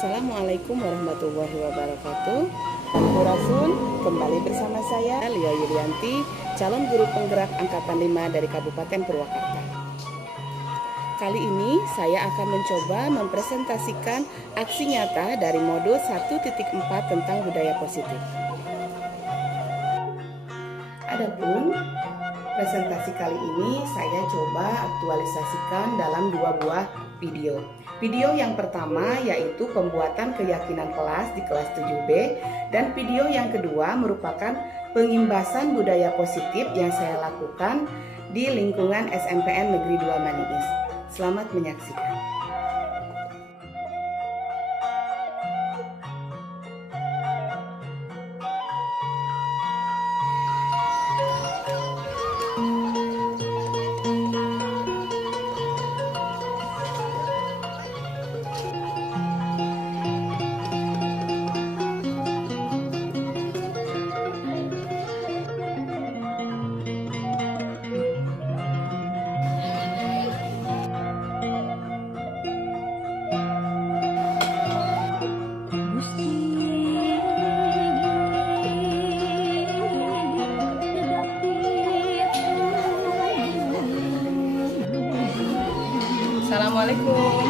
Assalamualaikum warahmatullahi wabarakatuh. Sampurasun, kembali bersama saya Lia Yulianti, calon guru penggerak angkatan 5 dari Kabupaten Purwakarta. Kali ini saya akan mencoba mempresentasikan aksi nyata dari modul 1.4 tentang budaya positif. Adapun presentasi kali ini saya coba aktualisasikan dalam 2 buah video. Video yang pertama yaitu pembuatan keyakinan kelas di kelas 7B, dan video yang kedua merupakan pengimbasan budaya positif yang saya lakukan di lingkungan SMPN Negeri 2 Maniis. Selamat menyaksikan. Assalamualaikum.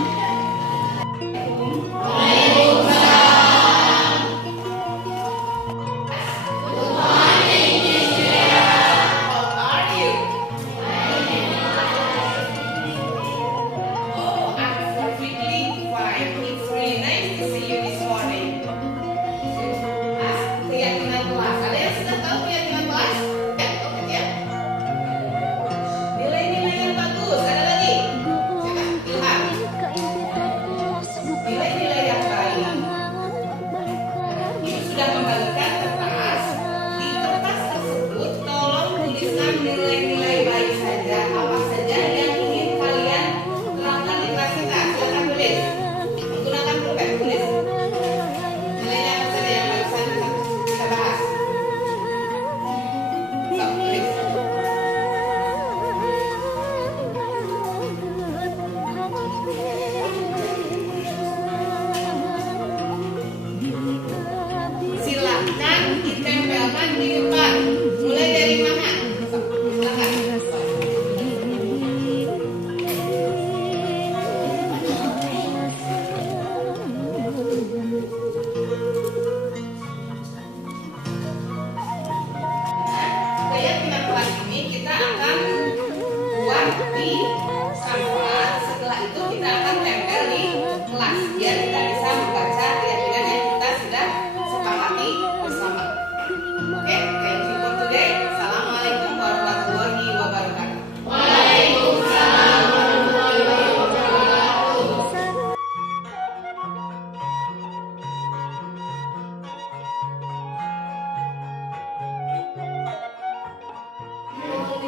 Nilai-nilai baik saja, apa saja yang ingin kalian terapkan di kelas kita, silakan tulis. Menggunakan pulpen, tulis. Nilainya apa saja yang barusan kita bahas. So, tulis. Silakan ditempelkan di depan. Mulai dari mana? Keyakinan kelas ini kita akan buat di kanvas. Setelah itu kita akan tempel di kelas biar kita bisa membaca keyakinan yang kita sudah sepakati bersama. Oke, thank you for today. Assalamualaikum warahmatullahi wabarakatuh. Waalaikumsalam warahmatullahi wabarakatuh.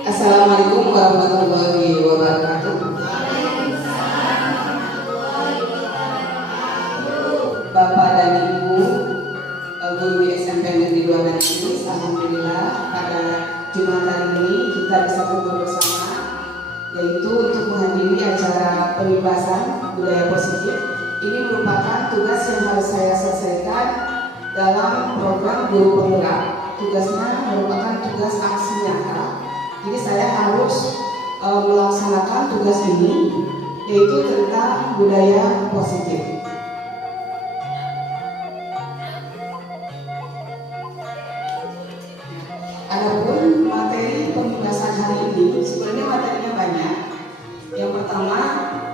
Assalamualaikum warahmatullahi wabarakatuh. Bapak dan Ibu guru di SMP Negeri 2 Maniis, alhamdulillah pada Jumat hari ini kita bisa kumpul bersama, yaitu untuk menghadiri acara pembebasan budaya positif. Ini merupakan tugas yang harus saya selesaikan dalam program guru penggerak. Tugasnya merupakan tugas aksi nyata. Jadi saya harus melaksanakan tugas ini, yaitu tentang budaya positif. Adapun materi pembahasan hari ini, sebenarnya materinya banyak. Yang pertama,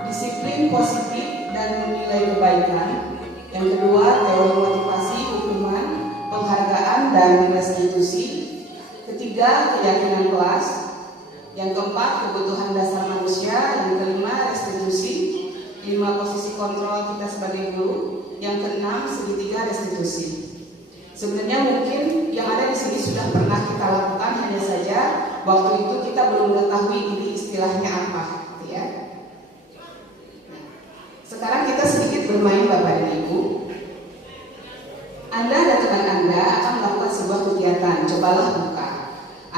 disiplin positif dan menilai kebaikan. Yang kedua, teori motivasi, hukuman, penghargaan dan restitusi. Ketiga, keyakinan kelas. Yang keempat, kebutuhan dasar manusia. Yang kelima, restitusi. 5, posisi kontrol kita sebagai guru. Yang keenam, segitiga restitusi. Sebenarnya mungkin yang ada di sini sudah pernah kita lakukan, hanya saja waktu itu kita belum mengetahui ini istilahnya apa, ya. Sekarang kita sedikit bermain Bapak dan Ibu. Anda dan teman Anda akan melakukan sebuah kegiatan. Cobalah buka.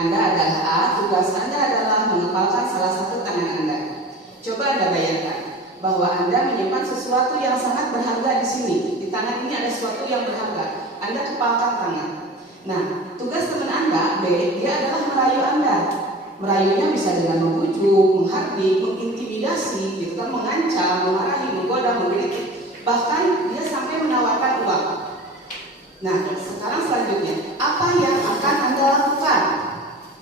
Anda adalah A, tugas Anda adalah menghafalkan salah satu tangan Anda. Coba Anda bayangkan, bahwa Anda menyimpan sesuatu yang sangat berharga di sini. Di tangan ini ada sesuatu yang berharga. Anda kepalkan tangan. Nah, tugas teman Anda, B, dia adalah merayu Anda. Merayunya bisa dengan membujuk, menghardik, mengintimidasi, gitu kan, mengancam, memarahi, menggoda, mengkritik. Bahkan dia sampai menawarkan uang. Nah, sekarang selanjutnya, apa yang akan Anda lakukan?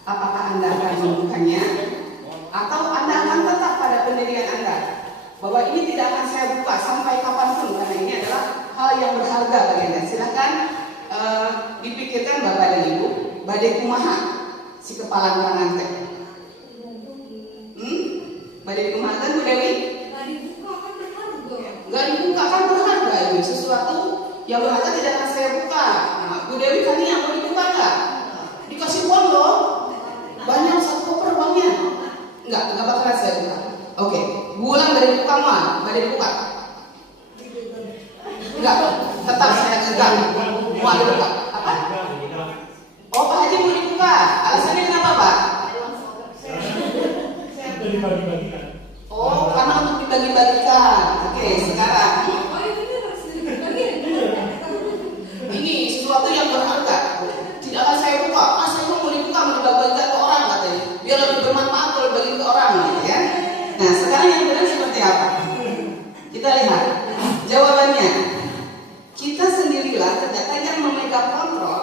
Apakah Anda akan membukanya? Atau Anda akan tetap pada pendirian Anda? Bahwa ini tidak akan saya buka sampai kapanpun, karena ini adalah hal yang berharga bagi Anda. Silahkan dipikirkan Bapak dan Ibu, badai kumaha si kepala tangan teh. Badai kumaha kan Bu Dewi? Gak dibuka kan berharga itu. Sesuatu yang berharga tidak akan saya buka. Nah, Bu Dewi kan yang mau dibuka nggak? Dikasih uang loh, banyak satu koper uangnya. Nggak bakalan saya buka. Oke, bulan dari buka mah, nggak dibuka. Enggak, tetap saya genggam. Mau dibuka? Apa? Oh, Pak Haji mau dibuka. Alasannya kenapa, Pak? Oh, karena untuk dibagi-bagikan. Oke, sekarang ini sesuatu yang berharga. Tidak akan saya buka. Saya mau dibuka, mau dibagi-bagikan ke orang katanya. Biar lebih bermanfaat kalau bagi ke orang, gitu ya. Nah, sekarang yang benar seperti apa? Kita lihat jawabannya. Kita sendirilah ternyata yang memegang kontrol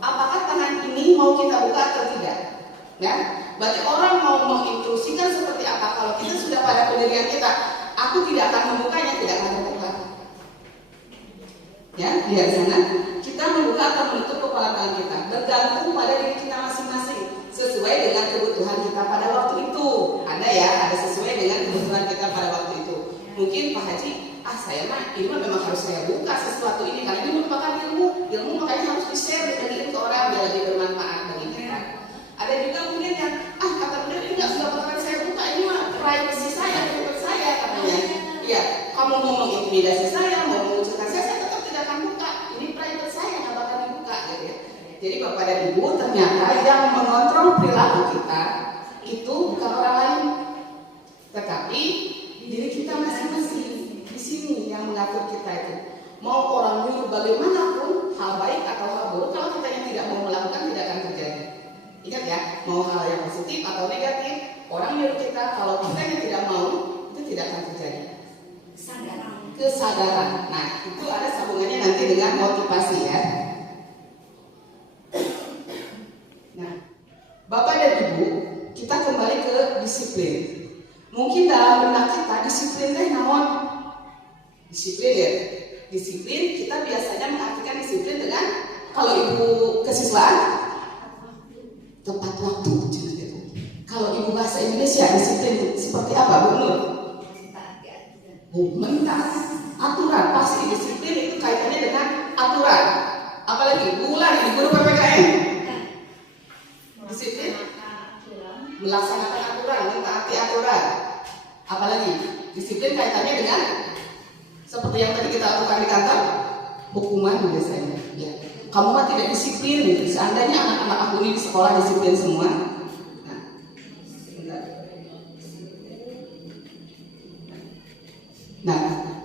apakah tangan ini mau kita buka atau tidak. Ya, berarti orang mau menginstruksikan seperti apa. Kalau kita sudah pada pendirian kita, aku tidak akan membukanya, tidak akan terbuka. Ya, lihat sana. Kita membuka atau menutup kepala tangan kita bergantung pada diri kita masing-masing, sesuai dengan kebutuhan kita pada waktu itu. Ada ya, ada sesuai dengan kebutuhan kita pada waktu itu. Mungkin Pak Haji, saya mah ilmu memang harus saya buka sesuatu ini karena ini merupakan ilmu makanya harus di-share dibagiin ke orang biar lebih bermanfaat bagi kita. Ada juga mungkin yang kata beliau ini nggak sudah bakalan saya buka, ini mah privacy saya, private saya katanya. Iya, kamu mau mengintimidasi saya, mau mengucilkan saya tetap tidak akan buka. Ini private saya nggak bakal dibuka, gitu ya. Jadi Bapak dan Ibu, ternyata yang mengontrol perilaku kita itu bukan orang lain, tetapi diri kita masing-masing. Sini yang mengatur kita itu. Mau orang nyuruh bagaimanapun, hal baik atau hal buruk, kalau kita yang tidak mau melakukan tidak akan terjadi. Ingat ya, mau hal yang positif atau negatif, orang nyuruh kita, kalau kita yang tidak mau, itu tidak akan terjadi. Kesadaran. Nah, itu ada sambungannya nanti dengan motivasi ya. Nah, Bapak dan Ibu, kita kembali ke disiplin. Mungkin dalam benak kita disiplin teh naon? Disiplin ya, disiplin kita biasanya mengartikan disiplin dengan kalau ibu kesiswaan tepat waktu gitu. Kalau ibu bahasa Indonesia disiplin seperti apa Bu Nur? Mentaati aturan. Pasti disiplin itu kaitannya dengan aturan. Apalagi bulan ini guru PPKN disiplin melaksanakan aturan, mentaati aturan. Apalagi disiplin kaitannya dengan seperti yang tadi kita lakukan di kantor, hukuman biasanya. Ya. Kamu mah tidak disiplin. Seandainya anak-anak aku ini di sekolah disiplin semua. Nah,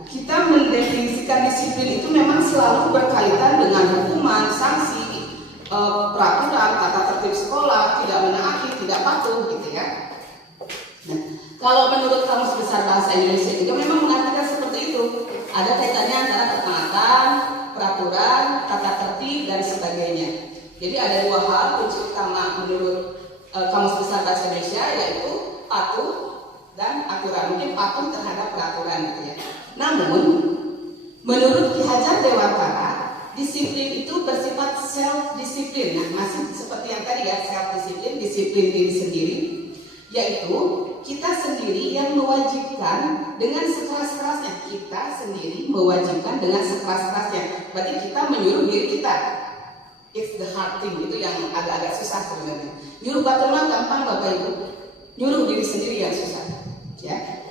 kita mendefinisikan disiplin itu memang selalu berkaitan dengan hukuman, sanksi, peraturan, tata tertib sekolah, tidak menaati, tidak patuh, gitu ya. Nah, kalau menurut Kamus Besar Bahasa Indonesia juga memang mengartikan seperti itu. Ada kaitannya antara ketaatan, peraturan, tata tertib dan sebagainya. Jadi ada dua hal kunci utama menurut Kamus Besar Bahasa Indonesia, yaitu patuh dan aturan. Mungkin patuh terhadap peraturan, gitu ya. Namun menurut Ki Hajar Dewantara, disiplin itu bersifat self disiplin. Nah, masih seperti yang tadi ya, self disiplin, disiplin diri sendiri, yaitu kita sendiri yang mewajibkan dengan sekeras-kerasnya. Kita sendiri mewajibkan dengan sekeras-kerasnya. Berarti kita menyuruh diri kita. It's the hard thing, itu yang agak-agak susah sebenarnya. Nyuruh batur mah gampang Bapak Ibu. Nyuruh diri sendiri yang susah. Ya.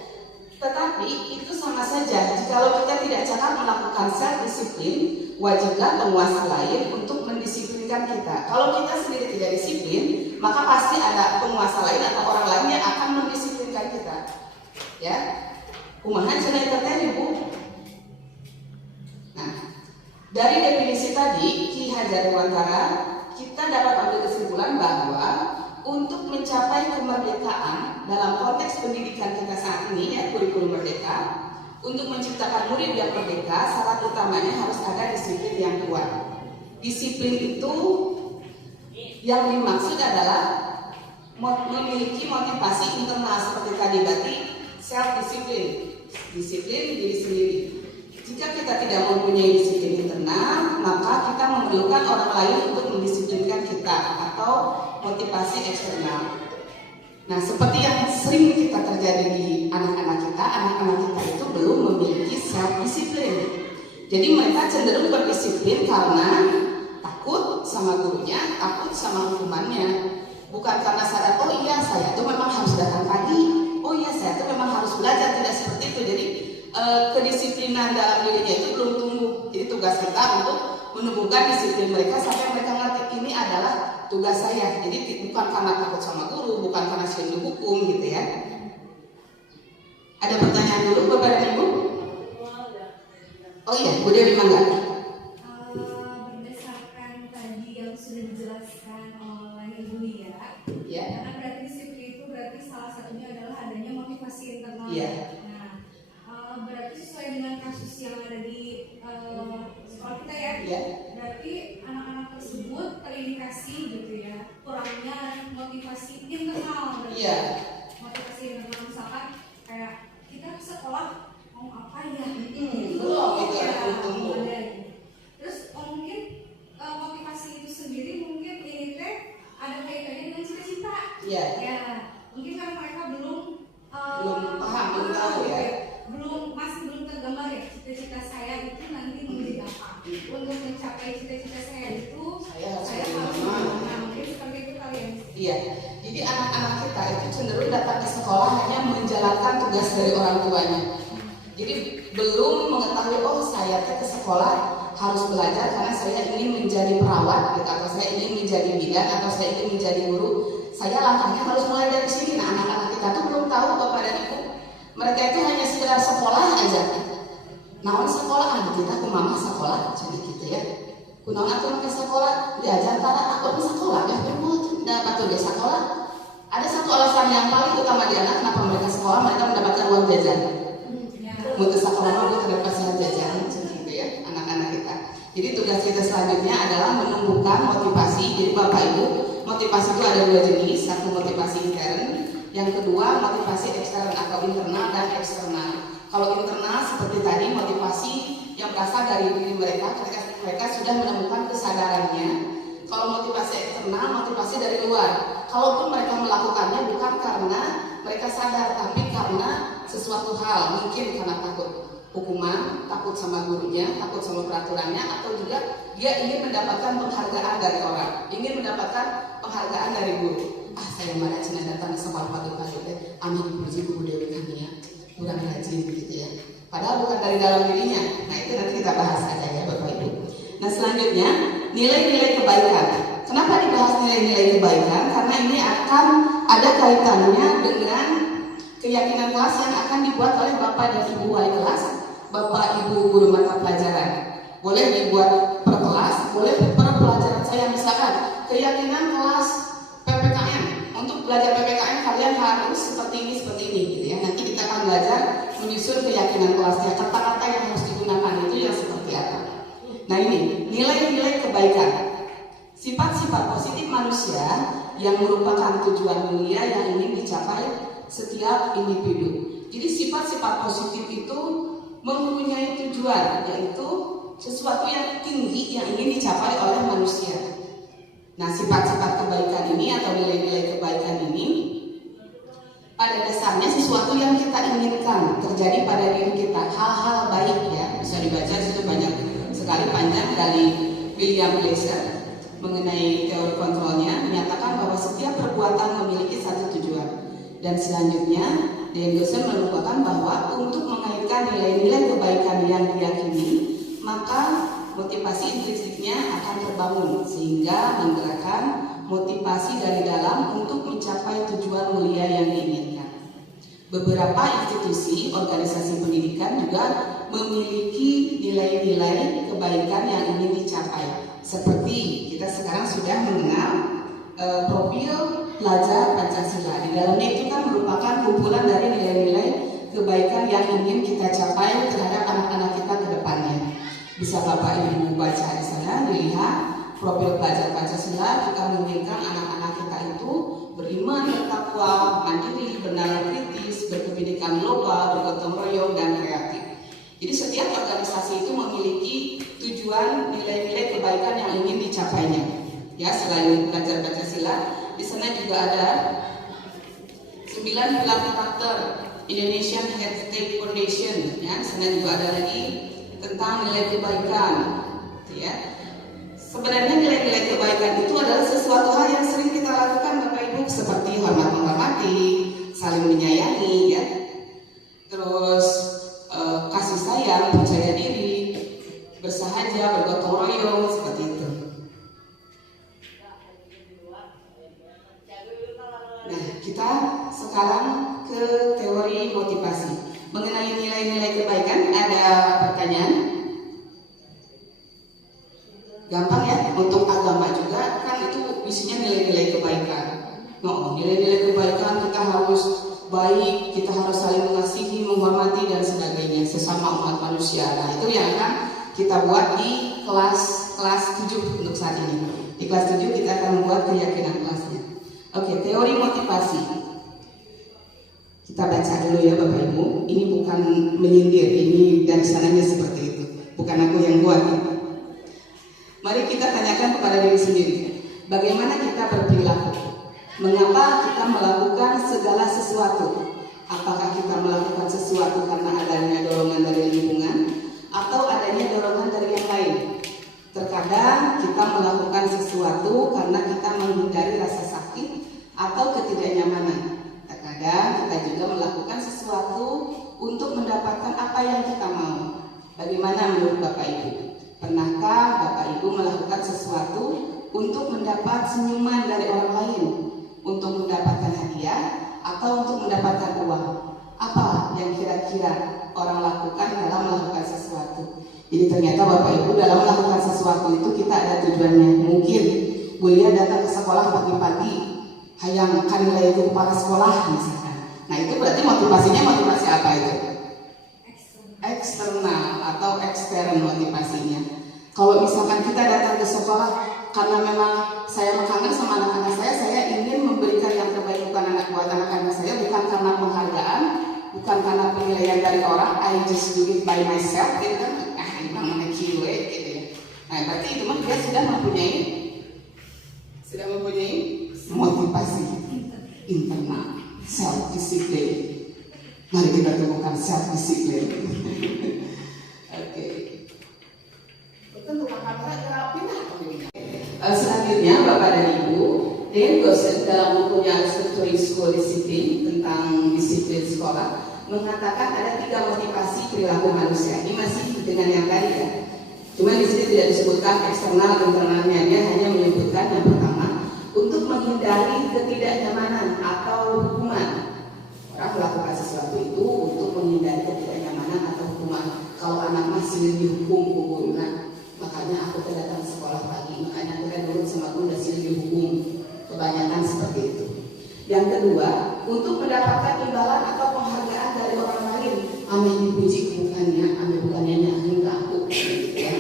Tetapi itu sama saja. Jikalau kita tidak cakap melakukan self disiplin, wajiblah penguasa lain untuk mendisiplinkan kita. Kalau kita sendiri tidak disiplin, maka pasti ada penguasa lain atau orang lain yang akan mendisiplinkan kita. Ya. Kumaha cenah eta teh Ibu? Nah, dari definisi tadi Ki Hajar Dewantara, kita dapat ambil kesimpulan bahwa untuk mencapai kemerdekaan dalam konteks pendidikan kita saat ini, ya kurikulum merdeka, untuk menciptakan murid yang merdeka, syarat utamanya harus ada disiplin yang kuat. Disiplin itu yang dimaksud adalah memiliki motivasi internal seperti tadi, berarti self disiplin, disiplin diri sendiri. Jika kita tidak mempunyai disiplin internal, maka kita memerlukan orang lain untuk mendisiplinkan kita atau motivasi eksternal. Nah, seperti yang sering kita terjadi di anak-anak kita itu belum memiliki self disiplin. Jadi mereka cenderung berdisiplin karena takut sama gurunya, takut sama hukumannya. Bukan karena sadar, oh iya saya tuh memang harus datang pagi, oh iya saya tuh memang harus belajar, tidak seperti itu. Jadi kedisiplinan dalam dirinya itu belum tumbuh. Jadi tugas kita untuk menumbuhkan disiplin mereka sampai mereka ngerti ini adalah tugas saya. Jadi bukan karena takut sama guru, bukan karena sering dihukum gitu ya. Ada pertanyaan dulu Bapak dan Ibu? Oh iya, Bu Dewi mangga. Berdasarkan tadi yang sudah dijelaskan oleh Ibu Lia, Ya. karena berarti disiplin itu berarti salah satunya adalah adanya motivasi internal. Iya. Nah, berarti sesuai dengan kasus yang ada di sekolah kita ya. Iya. Berarti anak-anak tersebut terindikasi gitu ya, kurangnya motivasi internal. Berarti. Iya. Motivasi internal misalkan kayak kita ke sekolah mau apa ya? Belum itu belum tumbuh. Terus mungkin motivasi itu sendiri mungkin ini teh ada kaitannya dengan cita-cita. Iya. Ya, mungkin karena mereka belum paham, belum tahu ya. Masih belum tergambar ya cita-cita saya itu nanti menjadi apa. Untuk mencapai cita-cita saya itu Saya harus harus bagaimana? nah, mungkin seperti itu kalian. Iya. Jadi anak-anak kita itu cenderung datang ke sekolah hanya menjalankan tugas dari orang tuanya. Jadi belum mengetahui, oh saya ke sekolah harus belajar karena saya ingin menjadi perawat, gitu, atau saya ingin menjadi bidan, atau saya ingin menjadi guru. Saya langkahnya harus mulai dari sini. Nah, anak-anak kita tuh belum tahu Bapak dan Ibu. Mereka itu hanya sekedar sekolah aja. Naon sekolah kita ku mama sekolah jadi gitu ya. Kunaon aku ke sekolah diajar tara aku di sekolah ya betul dapat tuh di sekolah. Ada satu alasan yang paling utama di anak kenapa mereka sekolah, mereka mendapatkan uang jajan. Untuk sekolah mau terdapat jajan gitu ya anak-anak kita. Jadi tugas kita selanjutnya adalah menumbuhkan motivasi. Jadi Bapak Ibu, motivasi itu ada dua jenis, satu motivasi intern, yang kedua motivasi eksternal atau internal dan eksternal. Kalau internal seperti tadi motivasi yang berasal dari diri mereka ketika mereka sudah menemukan kesadarannya. Kalau motivasi eksternal, motivasi dari luar. Kalaupun mereka melakukannya bukan karena mereka sadar, tapi karena sesuatu hal, mungkin karena takut hukuman, takut sama gurunya, takut sama peraturannya, atau juga dia ingin mendapatkan penghargaan dari orang, ingin mendapatkan penghargaan dari guru. Saya mana cina datang ke sekolah pagi-pagi teh, amin puji guru Dewi kami ya, kurang rajin gitu ya. Padahal bukan dari dalam dirinya. Nah itu nanti kita bahas aja ya Bapak Ibu. Nah selanjutnya nilai-nilai kebaikan. Kenapa dibahas nilai-nilai kebaikan? Karena ini akan ada kaitannya dengan keyakinan kelas yang akan dibuat oleh Bapak dan Ibu wali kelas, Bapak Ibu guru mata pelajaran. Boleh dibuat per kelas, boleh per pelajaran saya. Misalkan keyakinan kelas PPKN, untuk belajar PPKN kalian harus seperti ini gitu ya. Nanti kita akan belajar menyusun keyakinan kelasnya, kata-kata yang harus digunakan itu yang seperti apa. Nah ini nilai-nilai kebaikan, sifat-sifat positif manusia yang merupakan tujuan mulia yang ingin dicapai setiap individu. Jadi sifat-sifat positif itu mempunyai tujuan, yaitu sesuatu yang tinggi yang ingin dicapai oleh manusia. Nah sifat-sifat kebaikan ini atau nilai-nilai kebaikan ini pada dasarnya sesuatu yang kita inginkan terjadi pada diri kita, hal-hal baik ya. Bisa dibaca itu banyak sekali panjang dari William Glasser mengenai teori kontrolnya, menyatakan bahwa setiap perbuatan memiliki satu tujuan. Dan selanjutnya Dan Glasser menemukan bahwa untuk mengaitkan nilai-nilai kebaikan yang diyakini, maka motivasi intrinsiknya akan terbangun sehingga menggerakkan motivasi dari dalam untuk mencapai tujuan mulia yang diinginkan. Beberapa institusi, organisasi pendidikan juga memiliki nilai-nilai kebaikan yang ingin dicapai. Seperti kita sekarang sudah mengenal profil pelajar Pancasila. Di dalamnya itu kan merupakan kumpulan dari nilai-nilai kebaikan yang ingin kita capai terhadap anak-anak kita ke depannya. Bisa Bapak Ibu baca di sana, dilihat profil pelajar Pancasila. Kita menginginkan anak-anak kita itu beriman, bertakwa, mandiri, bernalar kritis, berkebinekaan global, bergotong royong, dan kreatif. Jadi setiap organisasi itu memiliki tujuan nilai-nilai kebaikan yang ingin dicapainya. Ya, selain pelajar Pancasila, di sana juga ada 9 pilar karakter Indonesian Heritage Foundation. Ya, di sana juga ada lagi tentang nilai kebaikan. Ya, sebenarnya nilai-nilai kebaikan itu adalah sesuatu hal yang sering kita lakukan, Bapak Ibu, seperti hormat menghormati, saling menyayangi, ya. Terus kasih sayang, percaya diri, bersahaja, bergotong royong, seperti itu. Nah, kita sekarang ke teori motivasi. Mengenai nilai-nilai kebaikan, ada pertanyaan? Gampang ya, untuk agama juga kan itu isinya nilai-nilai kebaikan. Nilai-nilai kebaikan kita harus baik, kita harus saling mengasihi, menghormati, dan sebagainya sesama umat manusia. Nah, itu yang akan kita buat di kelas 7 untuk saat ini. Di kelas 7 kita akan membuat keyakinan kelasnya. Oke, teori motivasi. Kita baca dulu ya Bapak Ibu. Ini bukan menyindir, ini dari sananya seperti itu. Bukan aku yang buat. Mari kita tanyakan kepada diri sendiri. Bagaimana kita berperilaku? Mengapa kita melakukan segala sesuatu? Apakah kita melakukan sesuatu karena adanya dorongan dari lingkungan atau adanya dorongan dari yang lain? Terkadang kita melakukan sesuatu karena kita menghindari rasa sakit atau ketidaknyamanan. Terkadang kita juga melakukan sesuatu untuk mendapatkan apa yang kita mau. Bagaimana menurut Bapak Ibu? Pernahkah Bapak Ibu melakukan sesuatu untuk mendapat senyuman dari orang lain? Untuk mendapatkan hadiah atau untuk mendapatkan uang? Apa yang kira-kira orang lakukan dalam melakukan sesuatu? Jadi ternyata Bapak Ibu dalam melakukan sesuatu itu kita ada tujuannya. Mungkin Bulia datang ke sekolah pagi-pagi, hayang kan nilai itu kepala sekolah misalkan. Nah itu berarti motivasi apa itu? Eksternal atau ekstern motivasinya. Kalau misalkan kita datang ke sekolah karena memang saya kangen sama anak-anak saya ingin memberikan yang terbaik buat anak-anak saya, bukan karena penghargaan, bukan karena penilaian dari orang. I just do it by myself, gitu kan? Ini namanya kiwe, gitu ya. Nah, berarti itu mah dia sudah mempunyai motivasi internal, self discipline. Mari kita temukan self discipline. Oke. Selanjutnya Bapak dan Ibu, Dean Gossett dalam bukunya Structuring School Discipline tentang disiplin sekolah mengatakan ada 3 motivasi perilaku manusia. Ini masih dengan yang tadi ya. Cuma di sini tidak disebutkan eksternal internalnya, dia hanya menyebutkan yang pertama untuk menghindari ketidaknyamanan atau hukuman. Orang melakukan sesuatu itu untuk menghindari ketidaknyamanan atau hukuman. Kalau anak masih dihukum guru, makanya aku datang sekolah pagi, makanya aku nurut sama guru dan sini dihukum. Kebanyakan seperti itu. Yang kedua, untuk mendapatkan imbalan atau penghargaan dari orang lain. Amin dipuji bukannya, amin bukannya nyanyi ke aku. Ya.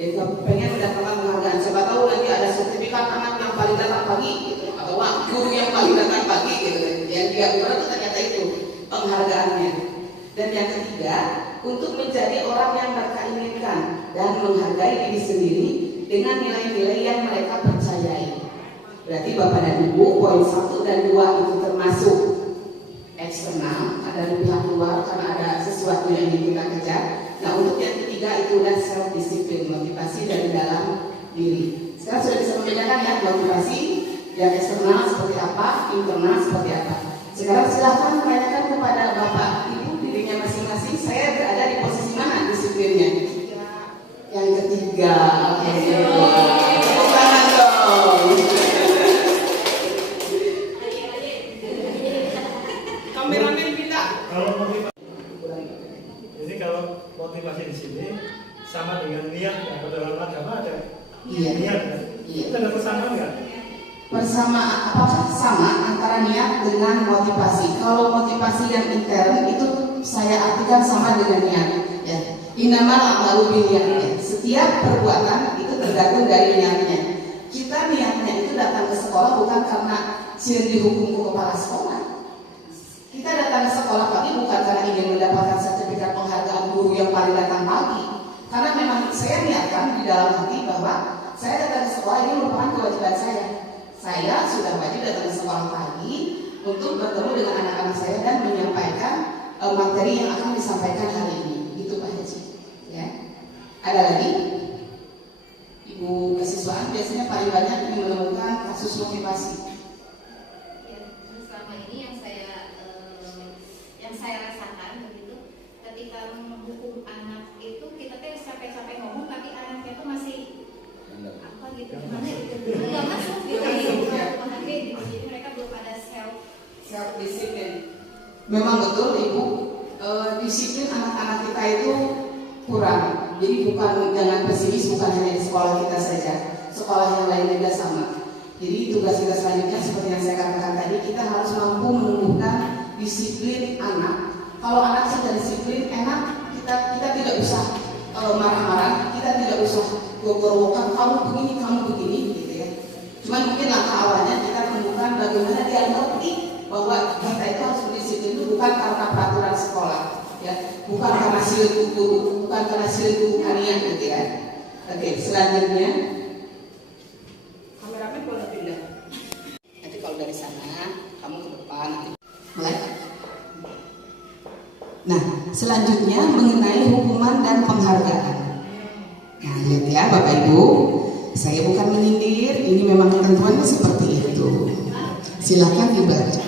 Jadi pengen mendapatkan penghargaan. Siapa tahu nanti ada sertifikat anak yang paling datang pagi, gitu. Atau guru yang paling datang pagi, gitu. Yang dia bilang itu ternyata itu penghargaannya. Dan yang ketiga, untuk menjadi orang yang mereka inginkan dan menghargai diri sendiri dengan nilai-nilai yang mereka percayai. Berarti Bapak dan Ibu, poin 1 dan 2 itu termasuk eksternal, ada di pihak luar karena ada sesuatu yang ingin kita kejar. Nah, untuk yang ketiga itu adalah self discipline, motivasi dari dalam diri. Sekarang sudah bisa membedakan ya motivasi yang eksternal seperti apa, internal seperti apa. Sekarang silahkan menanyakan kepada Bapak Ibu dirinya masing-masing, saya berada di posisi mana disiplinnya? Yang ketiga. Tangan dong. Kameramen minta Iya. Niat. Iya. Itu ada persamaan nggak? Persamaan apakah sama antara niat dengan motivasi? Kalau motivasi yang intern itu saya artikan sama dengan niat. Ya. Innamal a'malu binniyat. Setiap perbuatan itu tergantung dari niatnya. Kita niatnya itu datang ke sekolah bukan karena sieun dihukum ku kepala sekolah. Kita datang ke sekolah pagi bukan karena ingin mendapatkan sertifikat penghargaan guru yang paling datang pagi. Karena memang saya niatkan di dalam hati bahwa saya datang ke sekolah ini merupakan kewajiban saya. Saya sudah wajib datang ke sekolah pagi untuk bertemu dengan anak-anak saya dan menyampaikan materi yang akan disampaikan hari ini. Itu Pak Haji. Ya. Ada lagi? Ibu kesiswaan biasanya paling banyak menemukan kasus motivasi. Ya, selama ini yang saya rasakan begitu, ketika menghukum anak itu kita tuh capek-capek ngomong tapi anaknya tuh masih apa gitu, gimana gitu, nggak masuk gitu, memahami gitu. Jadi mereka belum ada self Disiplin. Memang betul Ibu, disiplin anak-anak kita itu kurang. Jadi bukan jangan pesimis, bukan hanya di sekolah kita saja, sekolah yang lain juga sama. Jadi tugas kita selanjutnya seperti yang saya katakan tadi, kita harus mampu menumbuhkan disiplin anak. Kalau anak sudah disiplin, enak, kita tidak usah marah-marah, kita tidak usah gogor-gogokan kamu begini gitu ya. Cuman mungkin langkah awalnya kita temukan bagaimana dia ngerti bahwa kita itu harus berdisiplin itu bukan karena peraturan sekolah, ya, bukan karena sieun guru, bukan karena sieun guru kalian gitu ya. Oke, selanjutnya kameramen boleh pindah. Nanti kalau dari sana kamu ke depan nanti mulai. Nah, selanjutnya mengenai hukuman dan penghargaan. Nah, lihat ya Bapak Ibu, saya bukan menyindir, ini memang ketentuannya seperti itu. Silakan dibaca.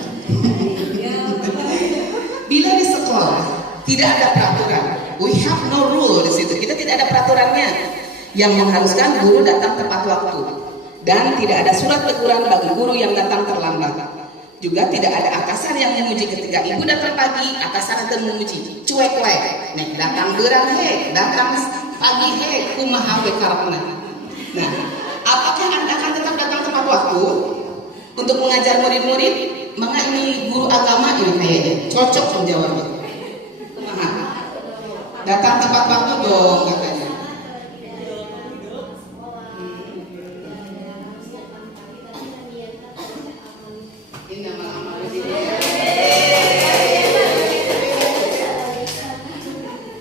Bila di sekolah tidak ada peraturan, we have no rule di situ. Kita tidak ada peraturannya yang mengharuskan guru datang tepat waktu dan tidak ada surat teguran bagi guru yang datang terlambat. Juga tidak ada atasan yang memuji ketika ibu datang pagi, atasan itu memuji, cuek we, nek datang gerang he, datang pagi he, kumaha we karepna. Nah, apakah Anda akan tetap datang tepat waktu untuk mengajar murid-murid? Maka ini guru agama ini kayaknya cocok menjawabnya. Kumaha? Datang tepat waktu dong katanya.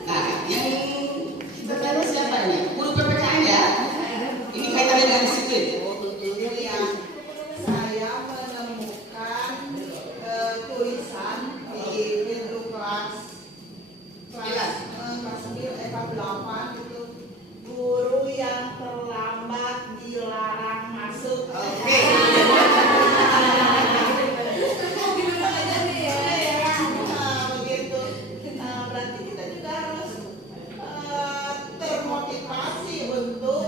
Nah, yang bertanya siapa ini? Guru PPKN ya? Ini kaitannya dengan disiplin. Yang saya menemukan tulisan di pintu kelas 8 itu, guru yang terlambat dilarang masuk. Oke. Begitu. Berarti kita juga harus termotivasi untuk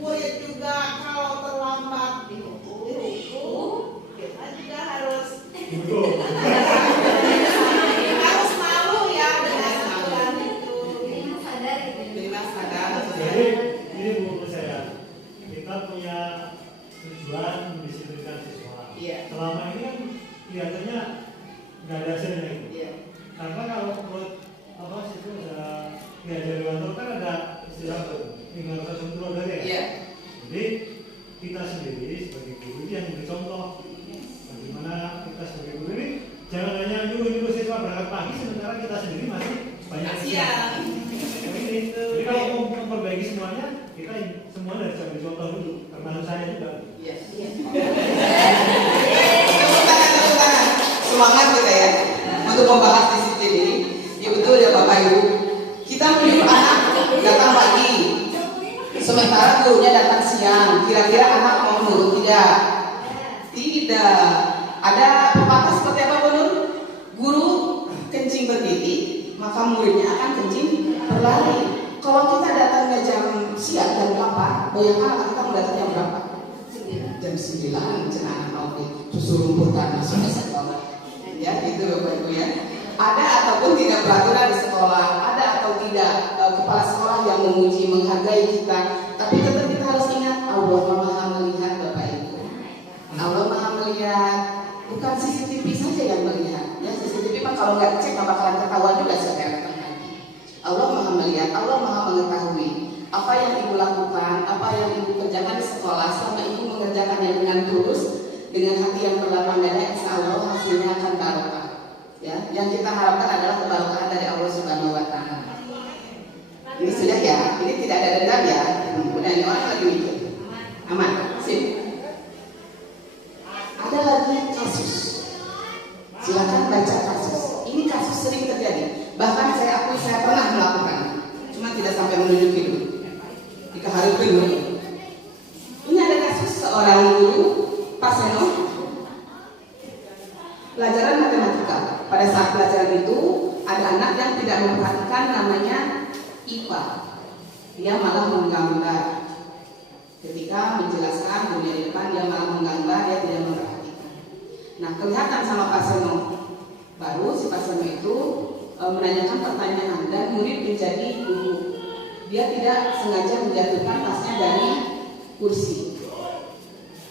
murid juga kalau terlambat dihukum, kita juga harus malu ya dengan aturan itu. sadar gitu. Bila sadar. Jadi ini menurut saya kita punya tujuan mendisiplinkan siswa. Iya. Selama ini kan kelihatannya nggak ada hasilnya gitu. Iya. Karena kalau menurut apa situ ada diajari kantor kan ada istilah tinggal tersentuh dari ya. Iya. Jadi kita sendiri sebagai guru yang memberi contoh bagaimana kita sebagai guru ini jangan hanya nyuruh siswa berangkat pagi sementara kita sendiri masih banyak Siang. Jadi kalau mau memperbaiki semuanya kita semua harus ambil contoh dulu termasuk saya juga. Iya. Tepuk tangan. Semangat kita ya untuk membahas disiplin ini. Ya betul ya Bapak Ibu. Kita menyuruh anak datang pagi, sementara gurunya datang siang. Kira-kira anak mau nurut tidak? Tidak. Ada pepatah seperti apa Bu Nur? Guru kencing berdiri, maka muridnya akan kencing berlari. Kalau kita datangnya jam siang jam 8, bayangkan anak kita mau datang jam berapa? Jam 9, cenah mau susu lumpuhkan masuk sekolah. Ya, itu Bapak Ibu ya. Ada ataupun tidak peraturan di sekolah, ada atau tidak kepala sekolah yang memuji, menghargai kita, tapi tetap kita harus ingat Allah Maha melihat Bapak Ibu. Allah Maha melihat, bukan CCTV saja yang melihat. Ya, CCTV mah kalau nggak dicek nggak bakalan ketahuan juga siapa yang datang lagi. Allah Maha melihat, Allah Maha mengetahui apa yang ibu lakukan, apa yang ibu kerjakan di sekolah. Selama ibu mengerjakannya dengan tulus, dengan hati yang berlapang dada, insya Allah hasilnya akan barokah. Ya, yang kita harapkan adalah kebarokahan dari Allah Subhanahu Wa Taala. Ini sudah ya, ini tidak ada dendam ya. Udah ini orang lagi mikir. Aman, sip. Ada lagi kasus. Silakan baca kasus. Ini kasus sering terjadi. Bahkan saya akui saya pernah melakukan. Cuma tidak sampai menuju hidup. Jika hari itu. Ini ada kasus seorang guru Pak Seno. Pelajaran matematika. Pada saat pelajaran itu ada anak yang tidak memperhatikan namanya IPA. Dia malah menggambar. Ketika menjelaskan dunia di depan, dia malah menggambar, dia tidak memperhatikan. Nah, kelihatan sama Pak Seno. Baru si Pak Seno itu menanyakan pertanyaan dan murid menjadi guru. Dia tidak sengaja menjatuhkan tasnya dari kursi.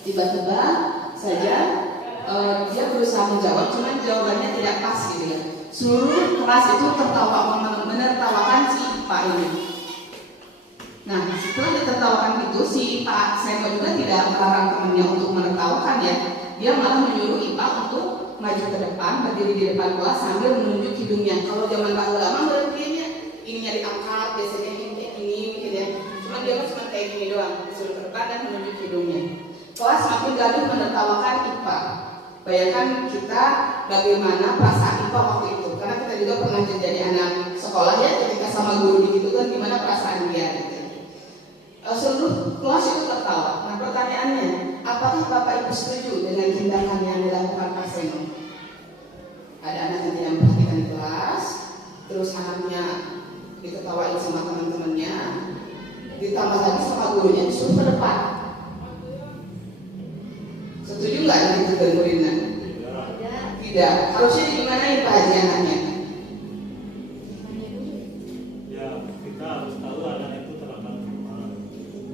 Tiba-tiba saja dia berusaha menjawab, cuman jawabannya tidak pas gitu ya. Seluruh kelas itu tertawa, menertawakan si Pak ini. Nah, setelah ditertawakan itu, si Pak Seno juga tidak melarang temannya untuk menertawakan ya. Dia malah menyuruh IPA untuk maju ke depan, berdiri di depan kelas sambil menunjuk hidungnya. Kalau zaman lama berhentinya, ininya diangkat, biasanya ini gitu ya. Cuma dia cuma kayak gini doang, disuruh ke depan dan menunjuk hidungnya. Kelas makin gaduh menertawakan IPA. Bayangkan kita bagaimana perasaan IPA waktu itu, karena kita juga pernah jadi anak sekolah ya, ketika sama guru begitu kan gimana perasaan dia gitu. Seluruh kelas itu tertawa. Nah, pertanyaannya, apakah Bapak Ibu setuju dengan tindakan yang dilakukan Pak Seno? Ada anak yang tidak memperhatikan kelas, terus anaknya diketawain sama teman-temannya, ditambah lagi sama gurunya disuruh ke depan. Setuju nggak dengan itu dan muridnya? Tidak. Harusnya digimanain Pak Haji anaknya? Ya, kita harus tahu anak itu terlambat.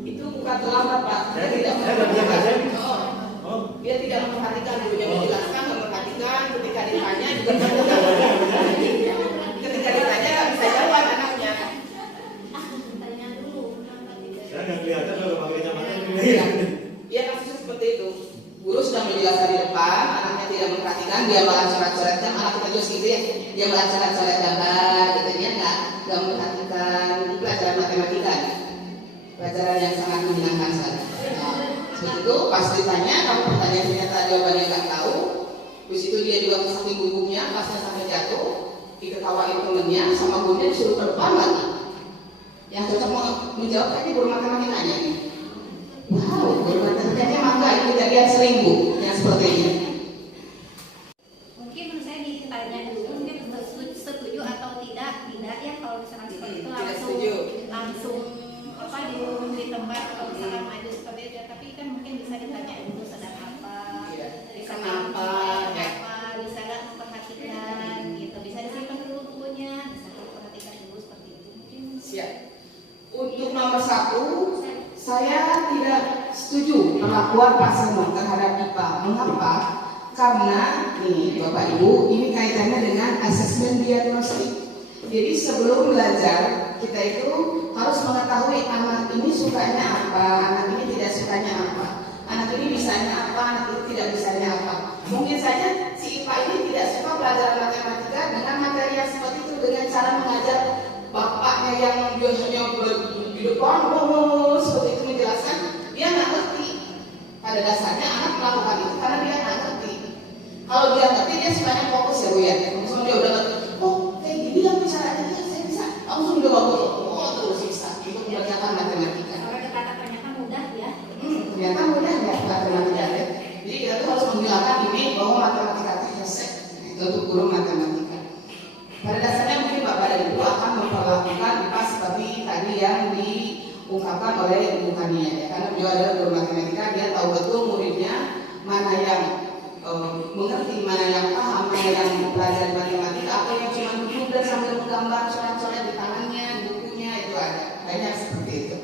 Itu bukan terlambat Pak. Dia tidak memperhatikan. Dia tidak memperhatikan, gurunya menjelaskan, memperhatikan. Ketika ditanya juga ketika ditanya nggak bisa jawab anaknya. Tanya dulu, kenapa tidak? Saya nggak kelihatan kalau pakai kacamata ini. Dia kasusnya seperti itu. Guru sudah menjelaskan di depan, anaknya tidak memperhatikan, dia malah coret-coretnya, malah kita just gitu ya. Dia malah coret-coret gambar, gitu ya, nggak memperhatikan. Ini pelajaran matematika, pelajaran yang sangat menyenangkan sekali. Nah, seperti itu, pas ditanya, kamu pertanyaan ternyata jawabannya nggak tahu. Terus itu dia juga saking gugupnya, pasnya sampai jatuh, diketawain temennya, sama gurunya disuruh ke depan lagi. Yang cocok menjawab tadi guru matematikanya nih. Wow, guru matematikanya mangga itu kejadian sering Bu, yang seperti ini. Mungkin menurut saya ditanya dulu, mungkin setuju atau tidak ya kalau misalkan seperti itu langsung apa di tempat kalau misalkan maju seperti itu, tapi kan mungkin bisa ditanya dulu sedang apa, bisa Kenapa? bisa nggak memperhatikan gitu, bisa disimpan dulu bukunya, bisa diperhatikan dulu seperti itu mungkin. Siap. Untuk nomor 1, saya tidak setuju perlakuan Pak Seno terhadap IPA. Mengapa? Karena nih Bapak Ibu, ini kaitannya dengan asesmen diagnostik. Jadi sebelum belajar kita itu harus mengetahui anak ini sukanya apa, anak ini tidak sukanya apa, anak ini bisanya apa, anak ini tidak bisanya apa. Mungkin saja si IPA ini tidak suka pelajaran matematika dengan materi yang seperti itu, dengan cara mengajar bapaknya yang biasanya di depan seperti itu menjelaskan, dia nggak ngerti. Pada dasarnya anak melakukan itu karena dia nggak ngerti. Kalau dia ngerti, dia sukanya fokus ya Bu ya. Langsung dia udah ngerti, oh kayak gini lah caranya, saya bisa. Langsung dia bagus, oh terus bisa. Itu mengerjakan matematika. Kata ternyata mudah ya. Ternyata mudah ya matematika ya. Jadi kita tuh harus menghilangkan ini bahwa matematika itu resep itu untuk guru matematika. Pada dasarnya mungkin Bapak dan Ibu akan memperlakukan IPA seperti tadi yang diungkapkan oleh Ibu Kania ya. Karena beliau adalah guru matematika, dia tahu betul muridnya mana yang mengerti, mana yang paham, mana yang belajar matematika, apa yang cuma duduk dan sambil menggambar coret-coret di tangannya, di bukunya itu ada banyak seperti itu.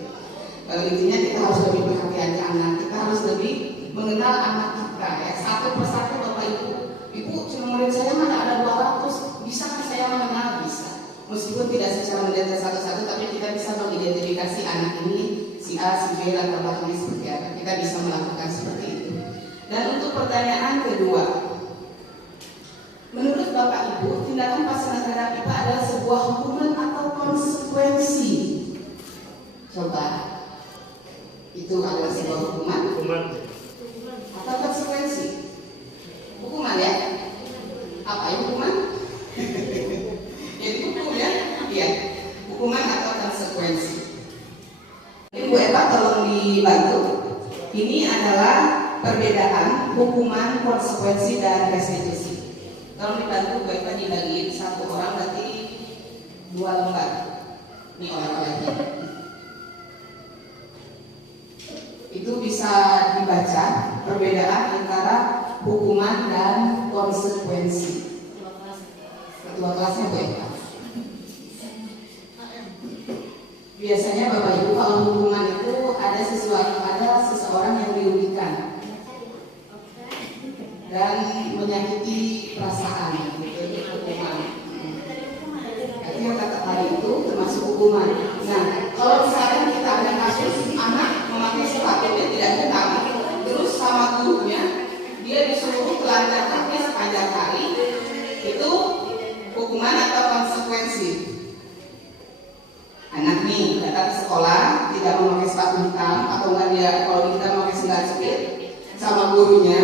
Intinya kita harus lebih perhatian ke anak, kita harus lebih mengenal anak kita ya. Satu persatu Bapak Ibu cuma murid saya mana ada 200, bisa kan saya mengenal? Bisa. Meskipun tidak secara mendetail satu-satu, tapi kita bisa mengidentifikasi anak ini si A, si B, latar belakangnya seperti apa. Kita bisa melakukan seperti itu. Dan untuk pertanyaan kedua, menurut Bapak Ibu, tindakan pasangan terhadap IPA adalah sebuah hukuman atau konsekuensi? Coba, itu adalah sebuah hukuman atau konsekuensi? Hukuman ya? Apa itu hukuman? Jadi hukum ya? Iya, hukuman atau konsekuensi. Ibu Eva tolong dibantu. Ini adalah perbedaan hukuman, konsekuensi, dan restitusi. Tolong dibantu Bu Eva dibagiin satu orang berarti 2 lembar. Ini oleh-olehnya. Itu bisa dibaca perbedaan antara hukuman dan konsekuensi. Ketua kelasnya Bu Eva. Biasanya Bapak Ibu kalau hukuman itu ada seseorang yang dirugikan dan menyakiti perasaan, itu hukuman. Itu yang kata tadi itu termasuk hukuman. Nah, kalau misalkan kita ada kasus anak memakai sepatu yang tidak ketat, terus sama gurunya dia disuruh telanjang kaki sepanjang hari, itu hukuman atau konsekuensi. Anak nih datang ke sekolah tidak memakai sepatu hitam atau enggak, dia kalau kita memakai sendal jepit sama gurunya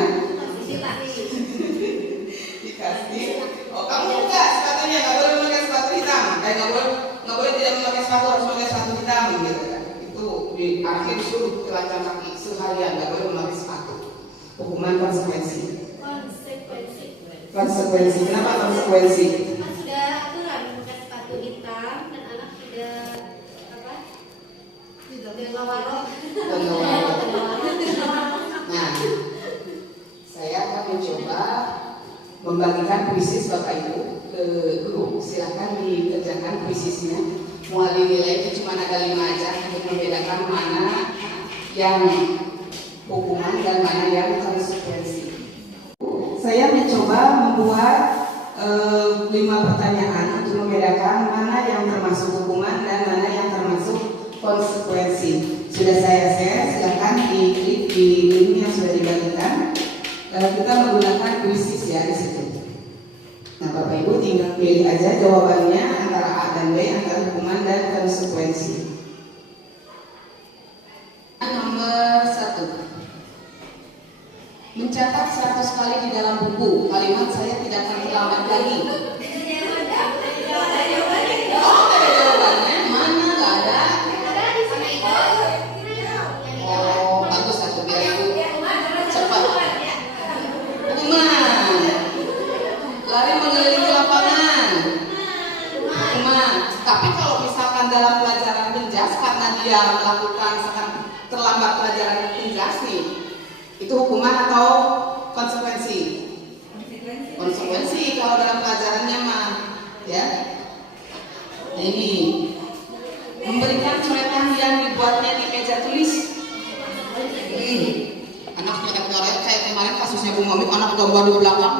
dikasih, oh kamu enggak sepatunya nggak boleh memakai sepatu hitam, nggak boleh tidak memakai sepatu, harus memakai sepatu hitam gitu kan. Itu akhirnya disuruh telanjang kaki seharian, nggak boleh memakai sepatu. Hukuman konsekuensi. Konsekuensi. Kenapa konsekuensi? Kan sudah aturan memakai sepatu hitam dan anak tidak lawaro. Nah, saya akan mencoba membagikan kuisis Bapak Ibu ke guru. Silahkan dikerjakan kuisisnya. Muali nilai itu cuma ada 5 aja untuk membedakan mana yang hukuman dan mana yang konsekuensi. Saya mencoba membuat 5 pertanyaan untuk membedakan mana yang termasuk hukuman dan mana yang termasuk konsekuensi. Sudah saya share, silahkan diklik di link yang sudah dibagikan. Kita menggunakan kuisis ya di situ. Nah, Bapak Ibu tinggal pilih aja jawabannya antara A dan B, antara hukuman dan konsekuensi. Nomor 1. Mencatat 100 kali di dalam buku kalimat saya tidak akan terlambat lagi. Oh, ada jawabannya? Mana nggak ada? Oh, bagus satu biar Ibu cepat. Hukuman. Lari mengelilingi lapangan. Hukuman. Tapi kalau misalkan dalam pelajaran penjas karena dia melakukan terlambat pelajaran penjas nih, itu hukuman atau konsekuensi? Konsekuensi kalau dalam pelajarannya mah, ya. Nah, ini memberikan coretan yang dibuatnya di meja tulis. Anak nyoret-nyoret kayak kemarin kasusnya Bu Momik, anak gambar di belakang.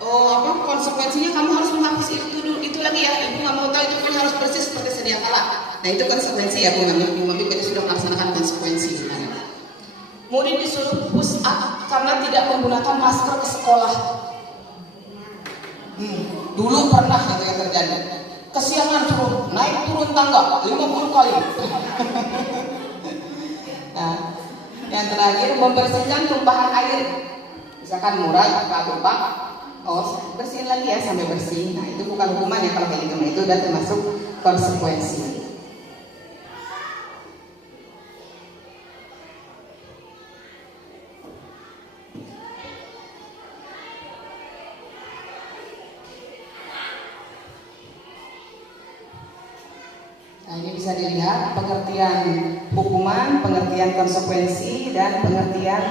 Oh, apa konsekuensinya kamu harus menghapus itu lagi ya. Ibu nggak mau tahu, itu kan harus persis seperti sedia kala. Nah, itu konsekuensi ya Bu Momik itu sudah melaksanakan konsekuensi. Murid disuruh push up karena tidak menggunakan masker ke sekolah. Dulu pernah itu yang terjadi. Kesiangan naik turun tangga 50 kali. Nah, yang terakhir membersihkan tumpahan air. Misalkan murai atau lubang, bersihin lagi ya sampai bersih. Nah, itu bukan hukuman ya kalau kayak gitu, itu udah termasuk konsekuensi. Nah, ini bisa dilihat pengertian hukuman, pengertian konsekuensi, dan pengertian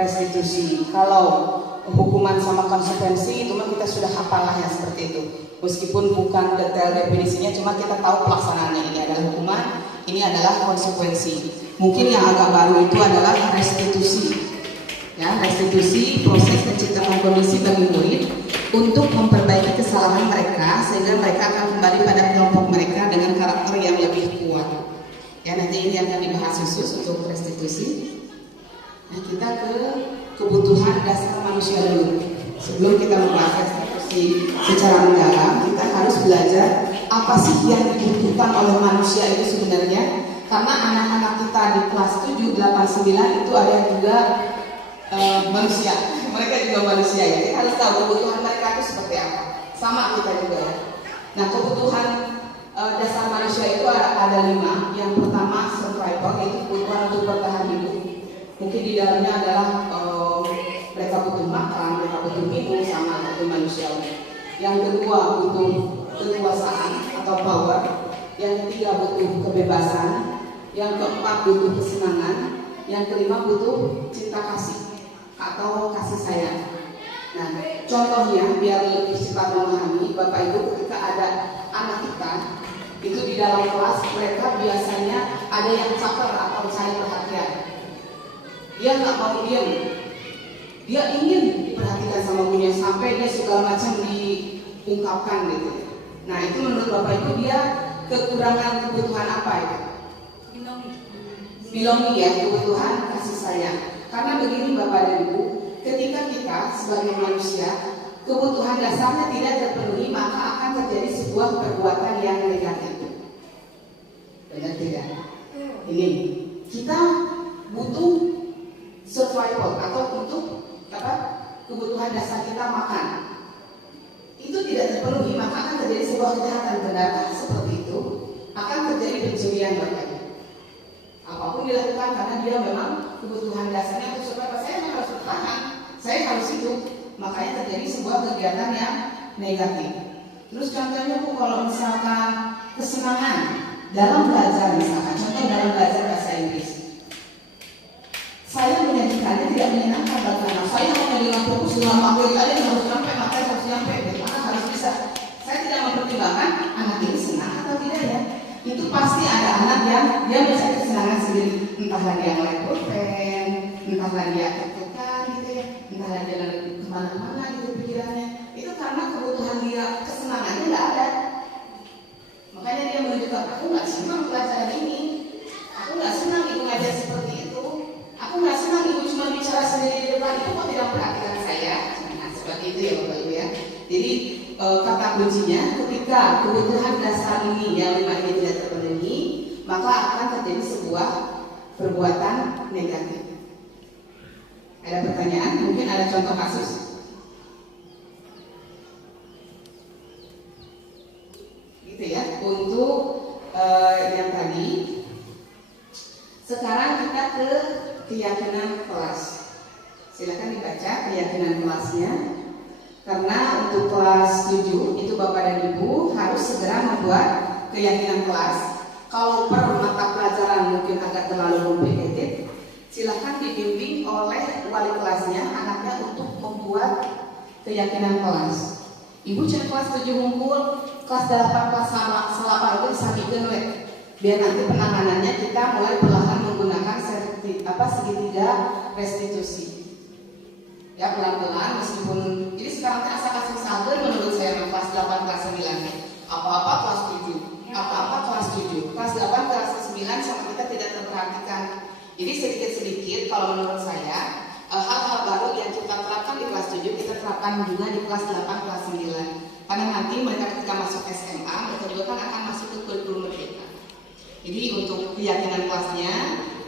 restitusi. Kalau hukuman sama konsekuensi itu mah kita sudah hafal lah ya seperti itu. Meskipun bukan detail definisinya, cuma kita tahu pelaksanaannya. Ini adalah hukuman, ini adalah konsekuensi. Mungkin yang agak baru itu adalah restitusi. Ya, restitusi proses penciptaan kondisi bagi murid untuk memperbaiki kesalahan mereka sehingga mereka akan kembali pada kelompok mereka dengan karakter yang lebih kuat. Ya, nanti ini akan dibahas khusus untuk restitusi. Nah, kita ke kebutuhan dasar manusia dulu. Sebelum kita membahas restitusi secara mendalam, kita harus belajar apa sih yang dibutuhkan oleh manusia itu sebenarnya. Karena anak-anak kita di kelas 7, 8, 9 itu ada yang juga manusia, mereka juga manusia ya. Kita harus tahu kebutuhan mereka itu seperti apa. Sama kita juga ya. Nah, kebutuhan dasar manusia itu ada 5. Yang pertama survival, yaitu kebutuhan untuk bertahan hidup. Mungkin di dalamnya adalah mereka butuh makan, mereka butuh minum, sama seperti manusia. Yang kedua butuh kekuasaan atau power. Yang ketiga butuh kebebasan. Yang keempat butuh kesenangan. Yang kelima butuh cinta kasih atau kasih sayang. Nah, contohnya biar lebih cepat memahami, Bapak Ibu, ketika ada anak kita itu di dalam kelas, mereka biasanya ada yang caper atau cari perhatian. Dia nggak mau diam, dia ingin diperhatikan sama gurunya sampai dia segala macam diungkapkan gitu. Nah, itu menurut Bapak Ibu dia kekurangan kebutuhan apa itu? Belonging ya, kebutuhan kasih sayang. Karena begini Bapak dan Ibu, ketika kita sebagai manusia kebutuhan dasarnya tidak terpenuhi, maka akan terjadi sebuah perbuatan yang negatif. Benar tidak? Ini kita butuh survival atau untuk kebutuhan dasar kita makan. Itu tidak terpenuhi, maka akan terjadi sebuah kejahatan. Benarkah seperti itu? Akan terjadi pencurian Bapak Ibu. Apapun dilakukan karena dia memang kebutuhan dasarnya untuk survival. Saya memang harus bertahan, saya harus hidup. Makanya terjadi sebuah kegiatan yang negatif. Terus contohnya Bu, kalau misalkan kesenangan dalam belajar, misalkan contoh dalam belajar bahasa Inggris, saya menyajikannya tidak menyenangkan bagi anak. Saya hanya dengan fokus dengan materi kalian harus sampai, materi harus sampai, anak harus bisa. Saya tidak mempertimbangkan anak ini senang atau tidak ya. Itu pasti ada anak yang dia mencari kesenangan sendiri, entahlah dia main pulpen, entahlah dia tertekan gitu ya, entahlah dia lagi kemana-mana gitu pikirannya. Itu karena kebutuhan dia kesenangannya nggak ada. Makanya dia menunjukkan, aku nggak senang pelajaran ini, aku nggak senang ibu ngajar seperti itu, aku nggak senang ibu cuma bicara sendiri di depan, itu kok tidak perhatikan saya. Nah, seperti itu ya Bapak Ibu ya. Jadi kata kuncinya, ketika kebutuhan dasar ini yang 5 ini tidak terpenuhi, maka akan terjadi sebuah perbuatan negatif. Ada pertanyaan? Mungkin ada contoh kasus? Gitu ya. Untuk yang tadi, sekarang kita ke keyakinan kelas. Silakan dibaca keyakinan kelasnya. Karena untuk kelas 7 itu Bapak dan Ibu harus segera membuat keyakinan kelas. Kalau per mata pelajaran mungkin agak terlalu kompetitif, silakan dibimbing oleh wali kelasnya anaknya untuk membuat keyakinan kelas. Ibu cek kelas 7 ngumpul, kelas 8 kelas 8 itu disampaikan weh. Biar nanti penanganannya kita mulai perlahan menggunakan segitiga restitusi. Ya pelan-pelan meskipun jadi sekarang asa kasih sabar menurut saya kelas 8 kelas 9 apa-apa kelas 7 apa-apa kelas 7 kelas 8 kelas 9 sama kita tidak terperhatikan. Jadi sedikit-sedikit kalau menurut saya hal-hal baru yang kita terapkan di kelas 7 kita terapkan juga di kelas 8 kelas 9 karena nanti mereka ketika masuk SMA mereka juga kan akan masuk ke kurikulum merdeka. Jadi untuk keyakinan kelasnya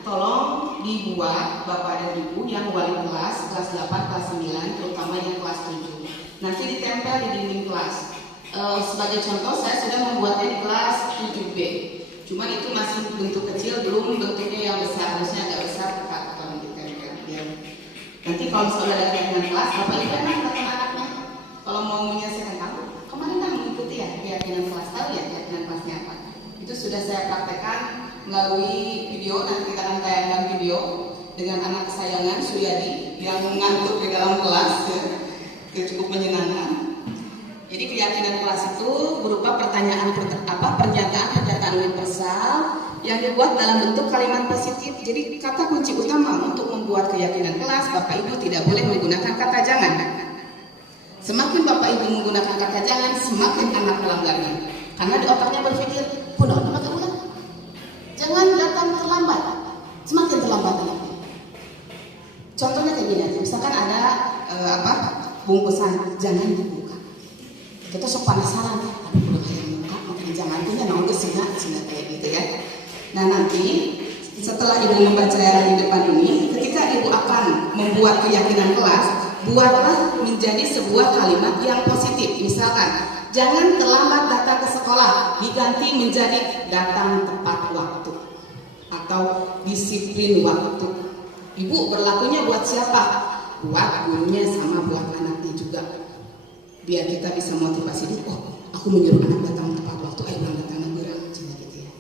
tolong dibuat Bapak dan Ibu yang wali kelas 8, kelas 9, terutama yang kelas 7. Nanti ditempel di dinding kelas. Sebagai contoh, saya sudah membuatnya di kelas 7B. Cuman itu masih bentuk kecil, belum bentuknya yang besar. Harusnya agak besar, kalau ditempel. Ya. Nanti kalau misalnya ada keyakinan kelas, Bapak Ibu enak kata anaknya. Kalau mau menyelesaikan tahu, kemarin kan mengikuti ya keyakinan kelas, tahu ya keyakinan kelasnya apa. Itu sudah saya praktekkan melalui video, nanti kita akan tayangkan video dengan anak kesayangan Suyadi yang mengantuk di dalam kelas, ya, cukup menyenangkan. Jadi keyakinan kelas itu berupa pernyataan universal yang dibuat dalam bentuk kalimat positif. Jadi kata kunci utama untuk membuat keyakinan kelas, Bapak Ibu tidak boleh menggunakan kata jangan. Semakin Bapak Ibu menggunakan kata jangan, semakin anak melanggarnya. Karena di otaknya berpikir, punon, jangan datang terlambat. Semakin terlambat anaknya. Contohnya kayak gini aja, misalkan ada bungkusan jangan dibuka. Kita sok penasaran, aduh udah kayak buka, mungkin jangan punya nongol sih kayak gitu ya. Nah nanti setelah Ibu membaca di depan ini, ketika Ibu akan membuat keyakinan kelas, buatlah menjadi sebuah kalimat yang positif. Misalkan, jangan terlambat datang ke sekolah, diganti menjadi datang tepat waktu atau disiplin waktu. Ibu berlakunya buat siapa? Buat gurunya sama buat anaknya juga. Biar kita bisa motivasi dia, oh aku menyuruh anak datang tepat waktu, ayo datang berang, gitu ya.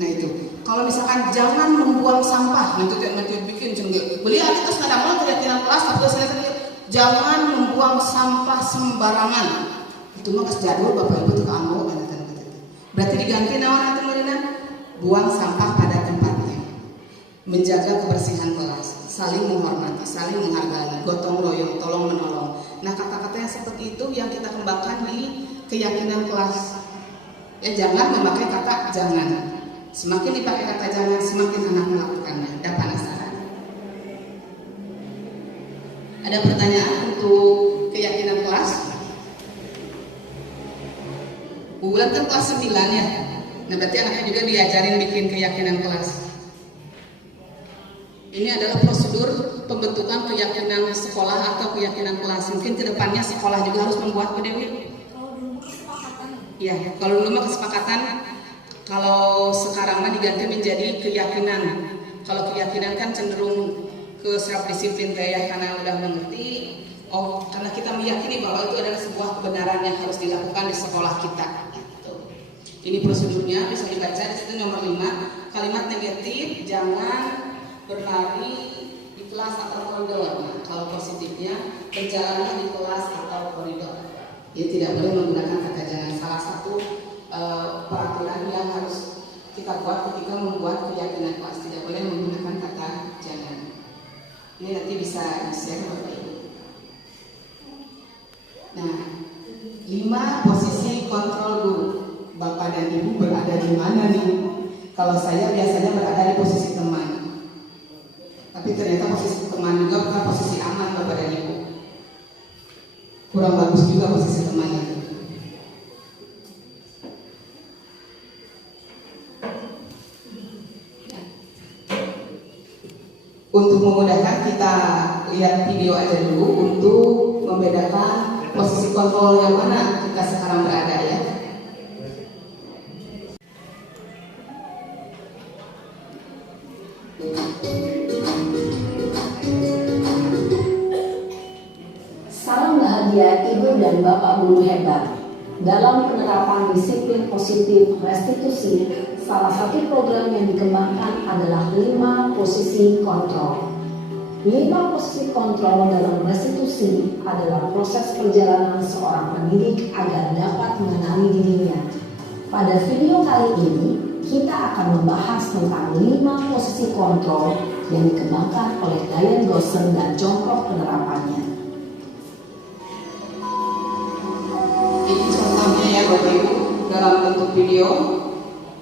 Nah itu, kalau misalkan jangan membuang sampah, nanti bikin cenggih. Beliau kita sudah mulai keyakinan kelas, tapi saya jangan membuang sampah sembarangan. Itu mah kas jadul Bapak Ibu tuh kamu, berarti diganti naon atau buang sampah pada tempatnya. Menjaga kebersihan kelas, saling menghormati, saling menghargai, gotong royong, tolong menolong. Nah kata-kata yang seperti itu yang kita kembangkan di keyakinan kelas. Ya jangan memakai kata jangan. Semakin dipakai kata jangan, semakin anak melakukannya. Ada penasaran? Ada pertanyaan untuk keyakinan kelas? Bulan kan kelas 9 ya. Nah berarti anaknya juga diajarin bikin keyakinan kelas. Ini adalah prosedur pembentukan keyakinan sekolah atau keyakinan kelas. Mungkin kedepannya sekolah juga harus membuat, Bu Dewi. Kalau dulu kesepakatan. Iya, kalau dulu mah kesepakatan. Kalau sekarang mah diganti menjadi keyakinan. Kalau keyakinan kan cenderung ke self disiplin kayak karena udah mengerti. Oh, karena kita meyakini bahwa itu adalah sebuah kebenaran yang harus dilakukan di sekolah kita. Gitu. Ini prosedurnya bisa dibaca di situ nomor 5. Kalimat negatif jangan berlari di kelas atau koridor. Nah, kalau positifnya berjalannya di kelas atau koridor. Jadi tidak boleh menggunakan kata jangan. Salah satu peraturan yang harus kita buat ketika membuat keyakinan kelas, tidak boleh menggunakan kata jangan. Ini nanti bisa di-share Bapak Ibu. Nah, 5 posisi kontrol guru. Bapak dan Ibu berada di mana nih? Kalau saya biasanya berada di posisi teman. Tapi ternyata posisi teman juga bukan posisi aman Bapak dan Ibu. Kurang bagus juga posisi temannya. Untuk memudahkan kita lihat video aja dulu untuk membedakan posisi kontrol yang mana kita sekarang berada ya. Salam bahagia Ibu dan Bapak guru hebat. Dalam penerapan disiplin positif restitusi, salah satu program yang dikembangkan adalah 5 posisi kontrol. 5 posisi kontrol dalam restitusi adalah proses perjalanan seorang pendidik agar dapat mengenali dirinya. Pada video kali ini, kita akan membahas tentang 5 posisi kontrol yang dikembangkan oleh Diane Dawson dan contoh penerapannya. Ini contohnya ya Bapak Ibu dalam bentuk video.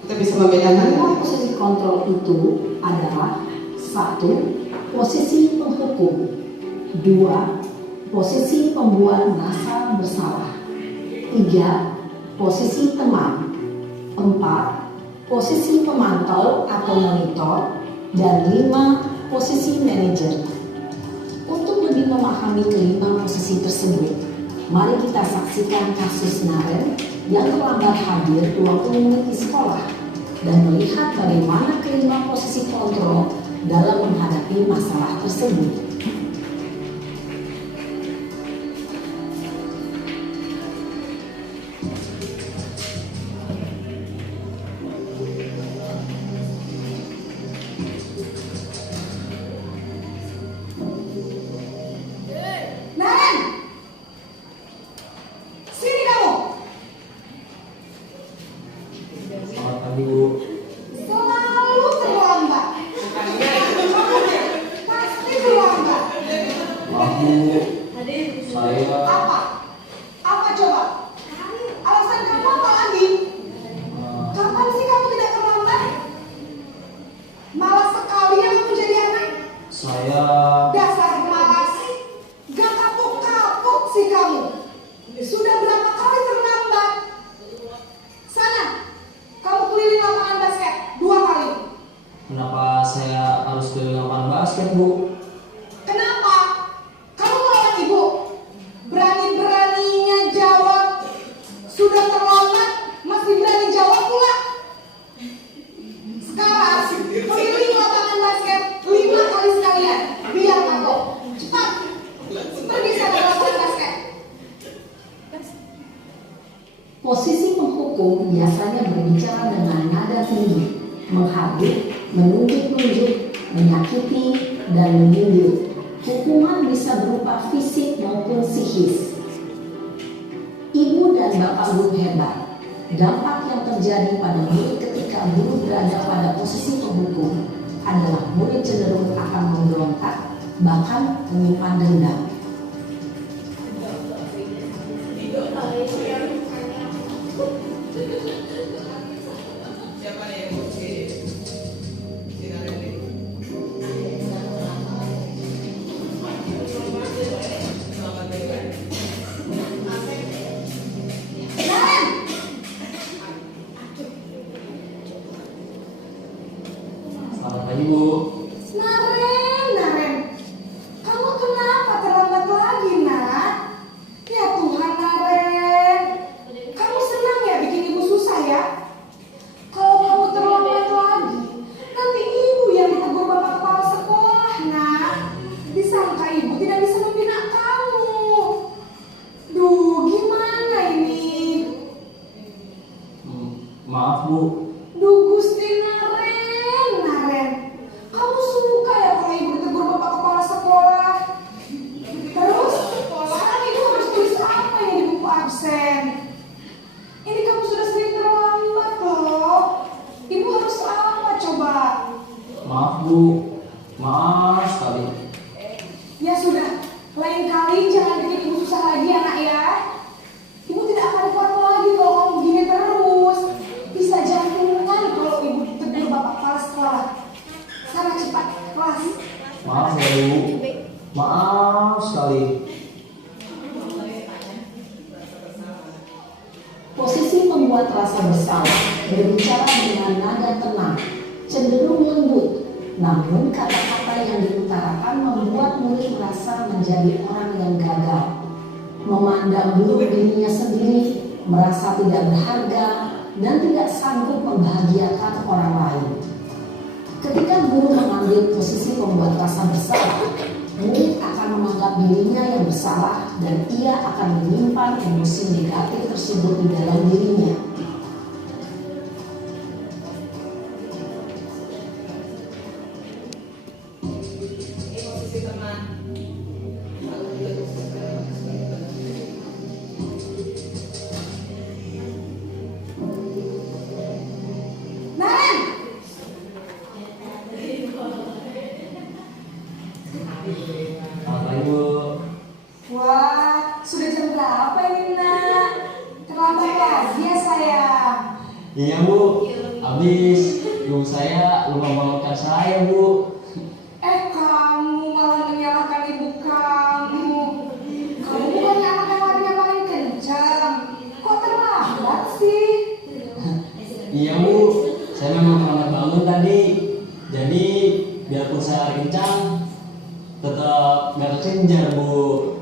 Kita bisa membedakan 5 posisi kontrol itu adalah 1. Posisi penghukum, 2. Posisi pembuat merasa bersalah, 3. Posisi teman, 4. Posisi pemantau atau monitor, dan 5. Posisi manajer. Untuk lebih memahami kelima posisi tersebut, mari kita saksikan kasus Naren yang terlambat hadir 20 menit di sekolah dan melihat bagaimana kelima posisi kontrol dalam menghadapi masalah tersebut. Naren, sini kamu. Saya Apa? Apa coba? Alasan kamu apa lagi? Kapan sih kamu tidak terlambat? Malas sekali ya kamu jadi anak. saya Dasar malas. Gak kapok-kapok sih kamu. Sudah berapa kali terlambat? Sana, kamu keliling lapangan basket 2 kali. kenapa saya harus ke lapangan basket, Bu? Kenapa? Kamu melawan ibu. Berani-beraninya jawab. Sudah terlambat, masih berani jawab pula. Sekarang, keliling lapangan basket 5 kali sekalian. Biar kapok. Cepat. Pergi sana ke lapangan basket. Posisi penghukum biasanya berbicara dengan nada tinggi, menghardik, menunjuk-nunjuk, menyakiti, dan menyindir. Hukuman bisa berupa fisik maupun psikis. Ibu dan bapak guru hebat. Dampak yang terjadi pada murid ketika guru berada pada posisi penghukum adalah murid cenderung akan memberontak, bahkan menyimpan dendam. Siapa nih yang mau si Naren nih? Selamat datang. Naren! Selamat pagi, Bu. Naren. Kamu kenapa terlambat lagi, nak? Ya Tuhan, Naren. Kamu senang ya bikin ibu susah ya? Kalau kamu terlambat lagi, nanti ibu yang ditegur bapak kepala sekolah, nak. Disangka ibu tidak bisa membina kamu. Duh, gimana ini? Maaf, Bu. Duh, Gusti Naren. Kamu suka ya kalau ibu ditegur bapak kepala sekolah? Terus, sekarang ibu harus tulis apa yang di buku absen? Ini kamu sudah sering terlambat loh. Ibu harus apa coba? Maaf, Bu. Maaf sekali. Ya sudah, lain kali jangan bikin ibu susah lagi ya nak ya. Ibu tidak akan kuat lagi kalau kamu begini terus. Bisa jantungan kalau ibu ditegur bapak kepala sekolah. Sana cepat kelas. Maaf ya, Bu. Maaf sekali. Posisi membuat rasa bersalah, berbicara dengan nada tenang, cenderung lembut, namun kata-kata yang diutarakan membuat murid merasa menjadi orang yang gagal, memandang buruk dirinya sendiri, merasa tidak berharga, dan tidak sanggup membahagiakan orang lain. Ketika guru mengambil posisi pembuat rasa bersalah, murid akan menganggap dirinya yang bersalah dan ia akan menyimpan emosi negatif tersebut di dalam dirinya. Ini posisi teman. Naren! Selamat pagi, Bu. Wah, sudah jam berapa ini nak? Terlambat lagi ya sayang. Iya, Bu. Habis ibu saya lupa bangunkan saya, Bu. Kamu malah menyalahkan ibu kamu. Kamu bukannya anak yang larinya paling kencang. Kok terlambat sih? Iya, Bu. Saya memang terlambat bangun tadi. Jadi biarpun saya lari kencang, tetap nggak kekejar, Bu.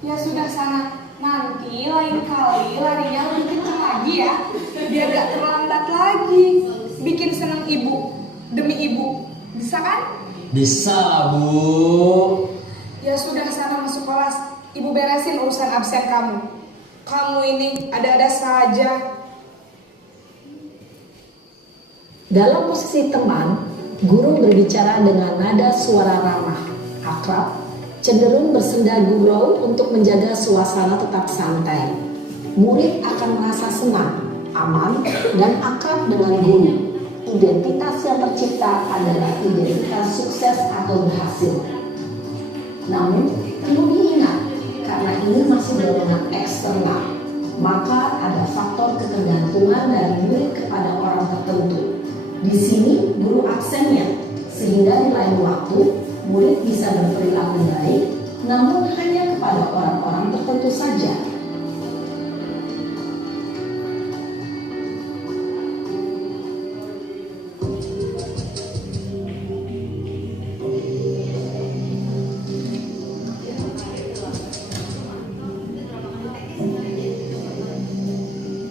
Ya sudah sana. Nanti lain kali larinya lebih kencang lagi ya. Biar gak terlambat lagi. Bikin senang ibu. Demi ibu. Bisa kan? Bisa, Bu. Ya sudah sana masuk kelas. Ibu beresin urusan absen kamu. Kamu ini ada-ada saja. Dalam posisi teman, guru berbicara dengan nada suara ramah, akrab, cenderung bersenda gurau untuk menjaga suasana tetap santai. Murid akan merasa senang, aman, dan akrab dengan guru. Identitas yang tercipta adalah identitas sukses atau berhasil. Namun, perlu diingat, karena dorongan eksternal, maka ada faktor ketergantungan dari murid kepada orang tertentu. Di sini guru aksennya, sehingga di lain waktu murid bisa berperilaku baik, namun hanya kepada orang-orang tertentu saja.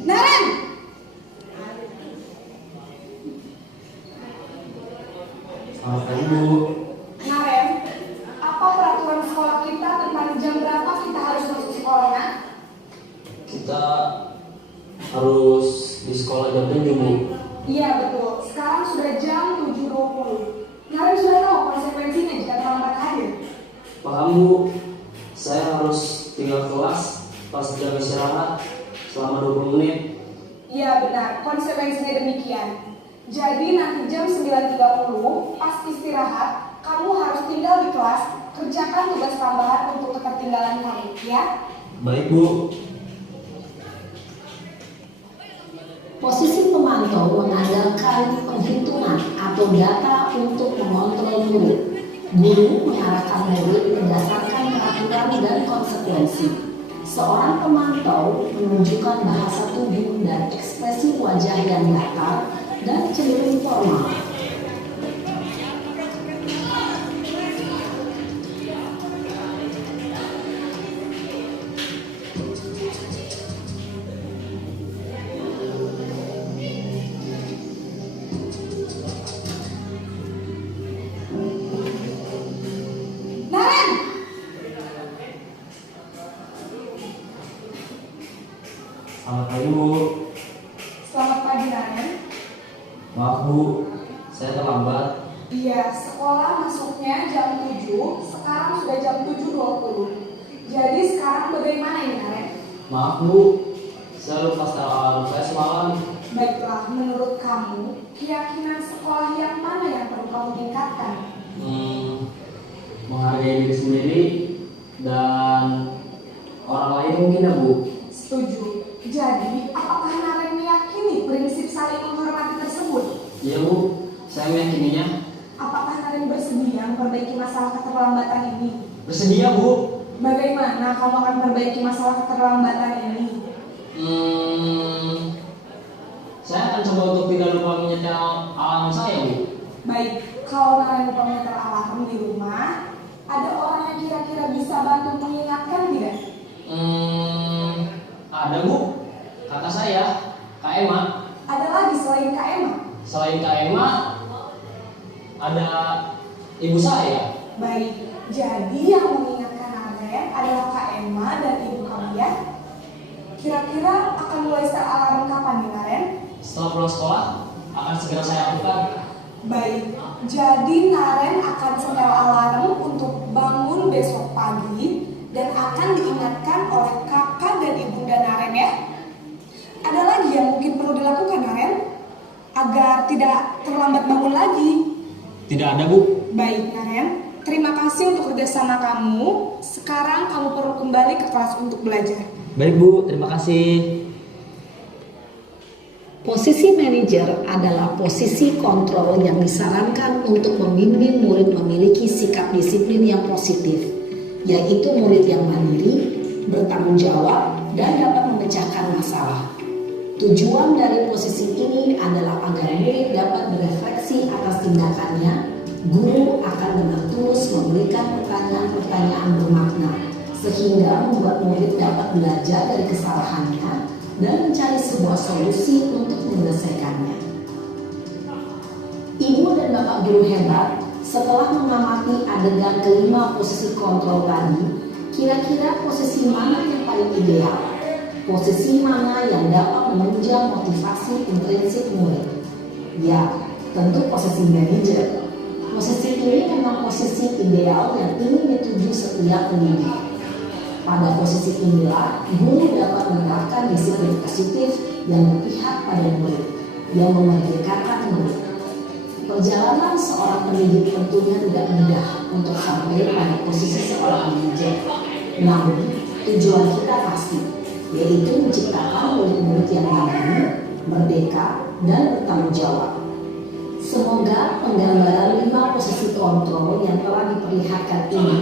Naren, Selamat pagi Bu. Naren, apa peraturan sekolah kita tentang jam berapa kita harus masuk sekolahnya? Kita harus di sekolah jam 7 Bu. Iya betul, sekarang sudah jam 7.20. Naren sudah tahu konsekuensinya jika terlambat hadir. Paham Bu, saya harus tinggal kelas pas jam istirahat selama 20 menit. Iya benar, konsekuensinya demikian. Jadi nanti jam 9.30 pas istirahat, kamu harus tinggal di kelas, kerjakan tugas tambahan untuk ketertinggalan kamu, ya? Baik Bu. Posisi pemantau mengandalkan penghitungan atau data untuk mengontrol murid. Guru mengarahkan murid berdasarkan peraturan dan konsekuensi. Seorang pemantau menunjukkan bahasa tubuh dan ekspresi wajah yang datar dan cenderung formal. Naren! Selamat pagi Bu. Selamat pagi Naren. Maaf Bu, saya terlambat. Iya, sekolah masuknya jam 7, sekarang sudah jam 7.20. Jadi sekarang bagaimana ini Naren? Maaf Bu, saya lupa setel alarm saya semalam. Baiklah, menurut kamu, keyakinan sekolah yang mana yang perlu kamu tingkatkan? Menghargai diri sendiri dan orang lain mungkin ya Bu. Setuju. Jadi, apakah Naren meyakini prinsip saling menghormati tersebut? Iya Bu, saya meyakininya. Apakah Naren bersedia memperbaiki masalah keterlambatan ini? Bersedia Bu. Bagaimana kamu akan memperbaiki masalah keterlambatan ini? Saya akan coba untuk tidak lupa menyetel alarm saya Bu. Baik, kalau Naren lupa menyetel alarm di rumah, ada orang yang kira-kira bisa bantu mengingatkan tidak? Ada Bu, kata saya, Kak Emma. Ada lagi selain Kak Emma? Selain Kak Emma, ada ibu saya. Baik, jadi yang mengingatkan Naren adalah Kak Emma dan ibu kamu ya? Kira-kira akan mulai setel alarm kapan nih Naren? Setelah pulang sekolah, akan segera saya lakukan. Baik, jadi Naren akan setel alarm untuk bangun besok pagi dan akan diingatkan oleh kakak dan ibunda Naren ya. Ada lagi yang mungkin perlu dilakukan Naren agar tidak terlambat bangun lagi. Tidak ada Bu. Baik Naren, terima kasih untuk kerjasama kamu. Sekarang kamu perlu kembali ke kelas untuk belajar. Baik Bu, terima kasih. Posisi manajer adalah posisi kontrol yang disarankan untuk membimbing murid memiliki sikap disiplin yang positif, yaitu murid yang mandiri, bertanggung jawab, dan dapat memecahkan masalah. Tujuan dari posisi ini adalah agar murid dapat berefleksi atas tindakannya. Guru akan dengan tulus memberikan pertanyaan-pertanyaan bermakna, sehingga membuat murid dapat belajar dari kesalahannya dan mencari sebuah solusi untuk menyelesaikannya. Ibu dan Bapak guru hebat, setelah mengamati adegan kelima posisi kontrol tadi, kira-kira posisi mana yang paling ideal? Posisi mana yang dapat menunjang motivasi intrinsik murid? Ya, tentu posisi manajer. Posisi ini memang posisi ideal yang ingin dituju setiap pendidik. Pada posisi inilah, guru dapat menerapkan disiplin positif yang berpihak pada murid, yang memerdekakan murid. Perjalanan seorang pendidik tentunya tidak mudah untuk sampai pada posisi seorang manajer. Namun, tujuan kita pasti, yaitu menciptakan murid-murid yang mandiri, merdeka, dan bertanggung jawab. Semoga penggambaran 5 posisi kontrol yang telah diperlihatkan ini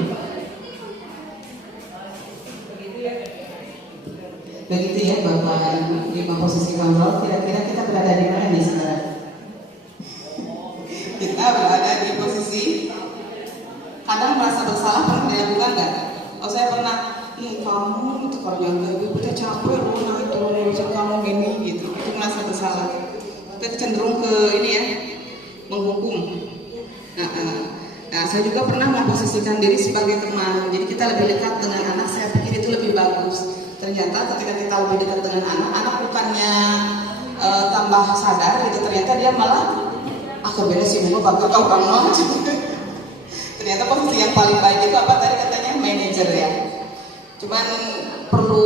begitu ya Bapak Ibu, 5 posisi kontrol. Kira-kira kita berada di mana nih sekarang? Kita berada di posisi kadang merasa bersalah, pernah dilakukan nggak? Oh saya pernah, kamu itu kalau yang udah capek lu naik turun kamu gini gitu, itu merasa bersalah. Kita cenderung ke ini ya, menghukum. Nah, saya juga pernah memposisikan diri sebagai teman. Jadi kita lebih dekat dengan anak, saya pikir itu lebih bagus. Ternyata ketika kita lebih dekat dengan anak bukannya tambah sadar gitu, ternyata dia malah beres sih mau bakal kau orang ternyata posisi yang paling baik itu apa tadi katanya manajer ya. Cuman perlu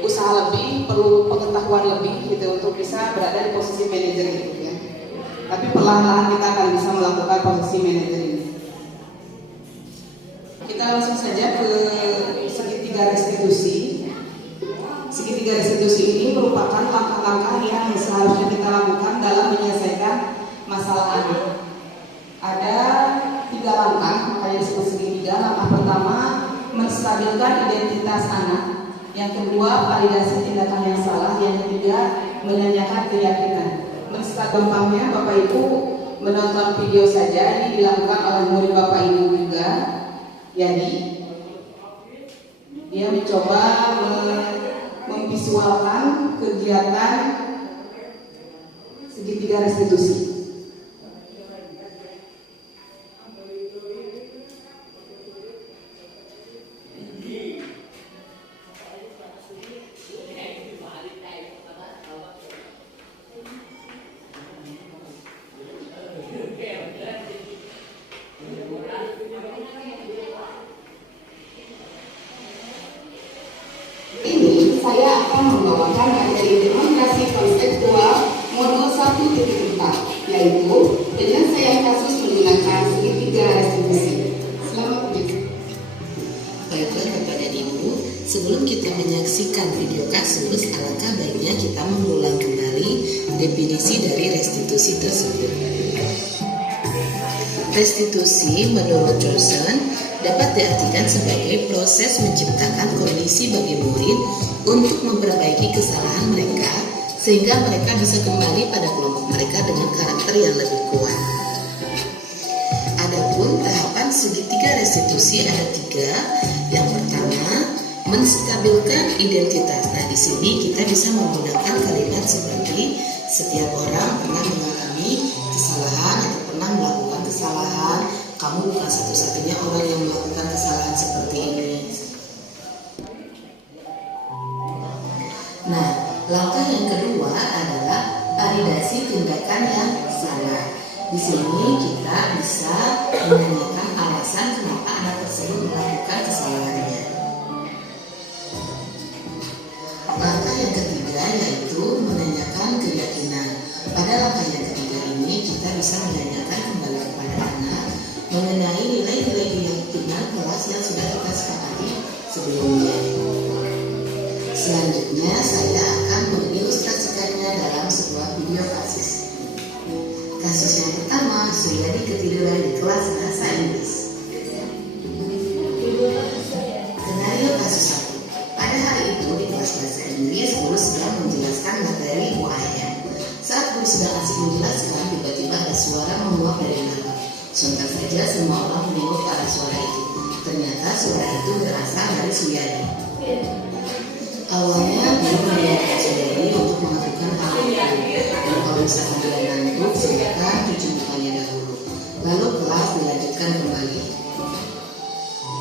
usaha lebih, perlu pengetahuan lebih gitu untuk bisa berada di posisi manajer gitu ya. Tapi perlahan-lahan kita akan bisa melakukan posisi manajer ini. Kita langsung saja ke segitiga restitusi. Segitiga restitusi ini merupakan langkah-langkah yang seharusnya kita lakukan dalam menyelesaikan masalah anak. Ada 3 langkah, makanya disebut segitiga. Langkah pertama, menstabilkan identitas anak. Yang kedua, validasi tindakan yang salah. Yang ketiga, menanyakan keyakinan. Gampangnya Bapak Ibu menonton video saja, ini dilakukan oleh murid Bapak Ibu juga. Jadi dia mencoba memvisualkan kegiatan segitiga restitusi. Saya akan membawakan materi demonstrasi konseptual modul 1.4, yaitu penyelesaian kasus menggunakan segitiga restitusi. Selamat menikmati. Baiklah Bapak dan Ibu, sebelum kita menyaksikan video kasus, alangkah baiknya kita mengulang kembali definisi dari restitusi tersebut. Restitusi menurut Johnson dapat diartikan sebagai proses menciptakan kondisi bagi murid untuk memperbaiki kesalahan mereka sehingga mereka bisa kembali pada kelompok mereka dengan karakter yang lebih kuat. Adapun tahapan segitiga restitusi ada 3. Yang pertama, menstabilkan identitas. Nah, di sini kita bisa menggunakan kalimat seperti setiap orang pernah mengalami kesalahan atau pernah melakukan kesalahan. Kamu bukan satu-satunya orang yang melakukan kesalahan seperti ini. Nah, langkah yang kedua adalah validasi tindakan yang salah. Di sini kita bisa menanyakan alasan kenapa anak tersebut melakukan kesalahannya. Langkah yang ketiga yaitu menanyakan keyakinan. Pada langkah yang ketiga ini kita bisa menanyakan kembali kepada anak mengenai nilai-nilai keyakinan kelas yang sudah kita sepakati sebelumnya. Selanjutnya saya akan mengilustrasikannya dalam sebuah video kasus. Kasus yang pertama, Suyadi ketiduran di kelas bahasa Inggris. Skenario kasus 1. Pada hari itu di kelas bahasa Inggris, guru sedang menjelaskan materi UAM. Saat guru sedang asik menjelaskan, tiba-tiba ada suara menguap dari dalam. Sebentar saja semua orang menengok ke arah suara itu. Ternyata suara itu berasal dari Suyadi. Awalnya guru mengingatkan Suyadi untuk melakukan hal itu. Dan kalau misalkan dia ngantuk, silakan cuci mukanya dahulu. Lalu kelas dilanjutkan kembali.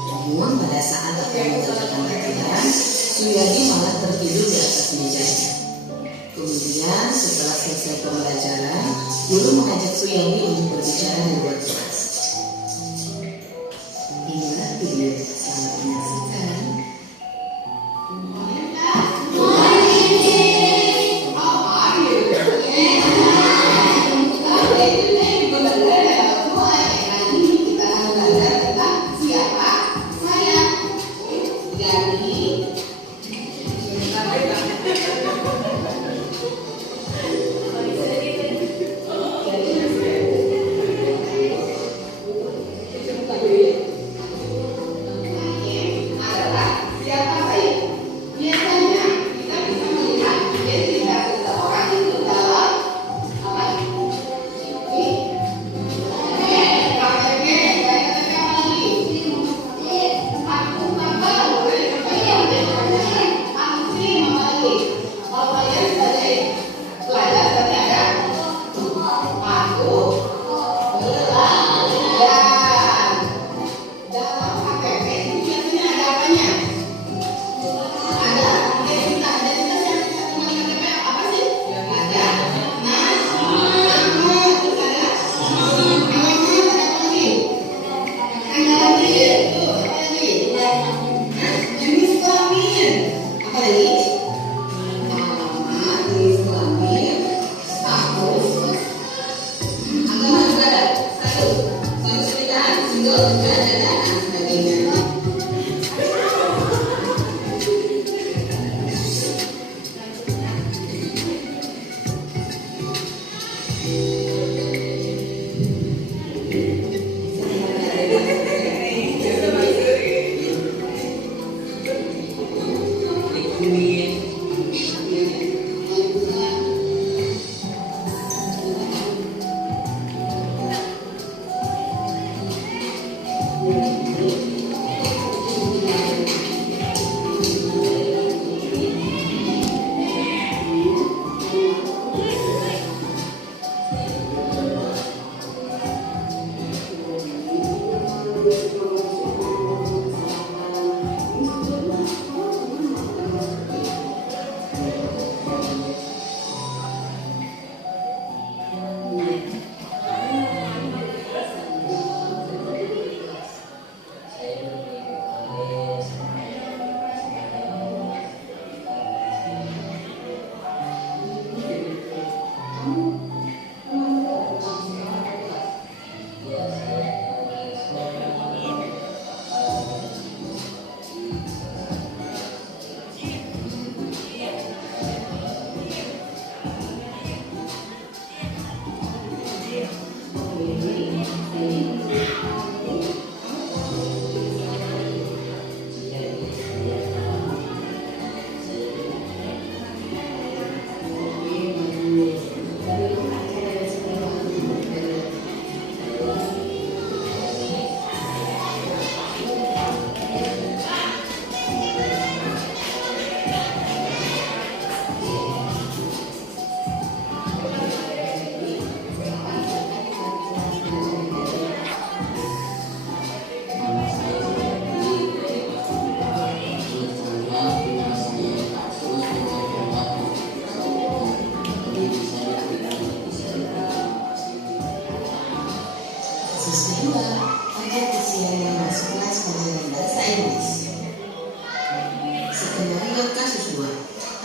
Namun pada saat akan mengerjakan latihan, Suyadi malah tertidur di atas mejanya. Kemudian setelah selesai pembelajaran, guru mengajak Suyadi untuk berbicara di luar kelas. Inilah video, selamat menyaksikan. Jadi Jenis kelamin. Apa lagi? Jenis kelamin. Status. Agama juga ada. Satu pernikahan, single juga ada dan sebagainya.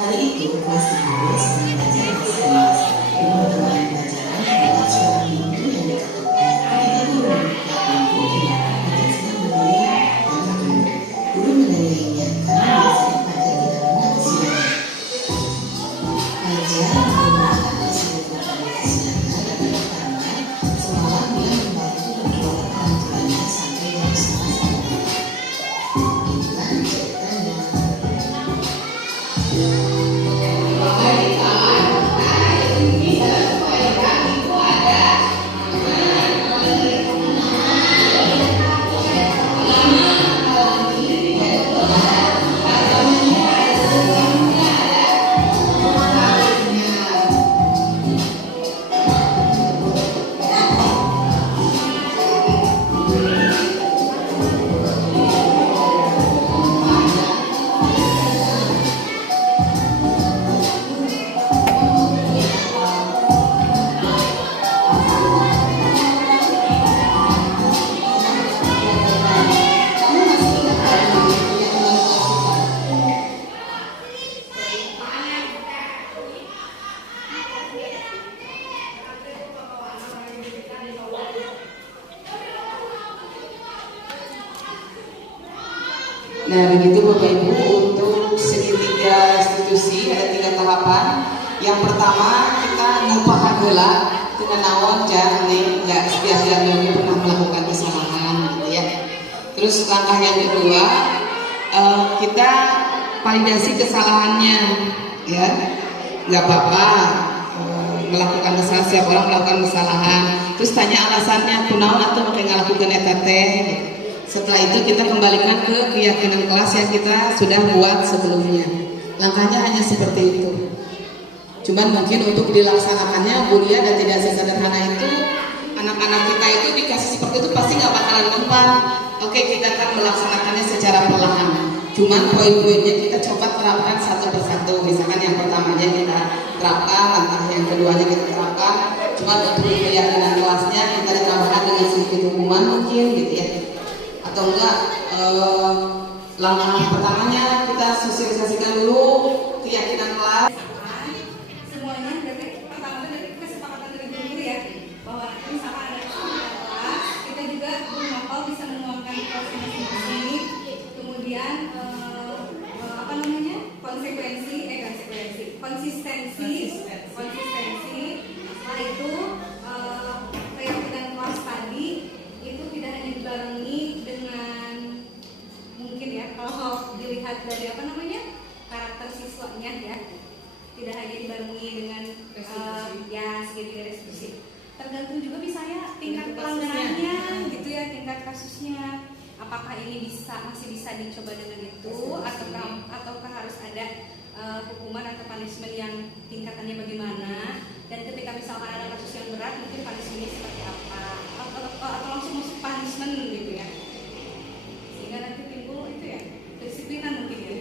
Hari itu kelas 13 belajar bahasa Inggris. Dengan pelajaran adalah suara pintu yang diketuk. Ketika guru membuka pintu, pelajar sedang berdiri dan tertunduk. Guru menilainya karena biasanya pelajar tidak pernah kesiangan. Pelajar menggunakan kesibukan kesiangan dan karena semalam dia membantu berdoa orang tuanya sampai jam 11 malam. Inilah ceritanya. Nah begitu Bapak Ibu, untuk segitiga institusi ada 3 tahapan. Yang pertama kita ngupahan heula dengan naon jangan nggak setiap yang pernah melakukan kesalahan gitu ya. Terus langkah yang kedua kita validasi kesalahannya ya, nggak apa-apa melakukan kesalahan, setiap orang melakukan kesalahan. Terus tanya alasannya kunaon atau pakai ngalakukeun eta teh. Setelah itu kita kembalikan ke keyakinan kelas yang kita sudah buat sebelumnya. Langkahnya hanya seperti itu. Cuman mungkin untuk dilaksanakannya mulia dan tidak sesederhana itu, anak-anak kita itu dikasih seperti itu pasti nggak bakalan mempan. Oke, kita akan melaksanakannya secara perlahan. Cuman poin-poinnya kita coba terapkan satu persatu. Misalkan yang pertamanya kita terapkan, langkah yang keduanya kita terapkan. Cuman untuk keyakinan kelasnya kita ditambahkan dengan sedikit hukuman mungkin gitu ya. atau enggak langkah pertamanya kita sosialisasikan dulu keyakinan kelas. Semuanya dari pertama dari kesepakatan dari guru ya, bahwa misalkan ada kelas kita juga guru mapel bisa menuangkan proses masing-masing, kemudian konsistensi. Setelah itu keyakinan kelas tadi itu tidak hanya dibarengi dengan mungkin ya kalau dilihat dari karakter siswanya ya, tidak hanya dibarengi dengan segitiga restitusi. Tergantung juga misalnya tingkat pelanggarannya gitu ya, tingkat kasusnya. Apakah ini masih bisa dicoba dengan itu, ataukah harus ada hukuman atau punishment yang tingkatannya bagaimana? Dan ketika misalkan ada kasus yang berat, mungkin punishmentnya seperti apa? Atau langsung masuk punishment gitu ya? Sehingga nanti timbul itu ya kedisiplinan mungkin ya.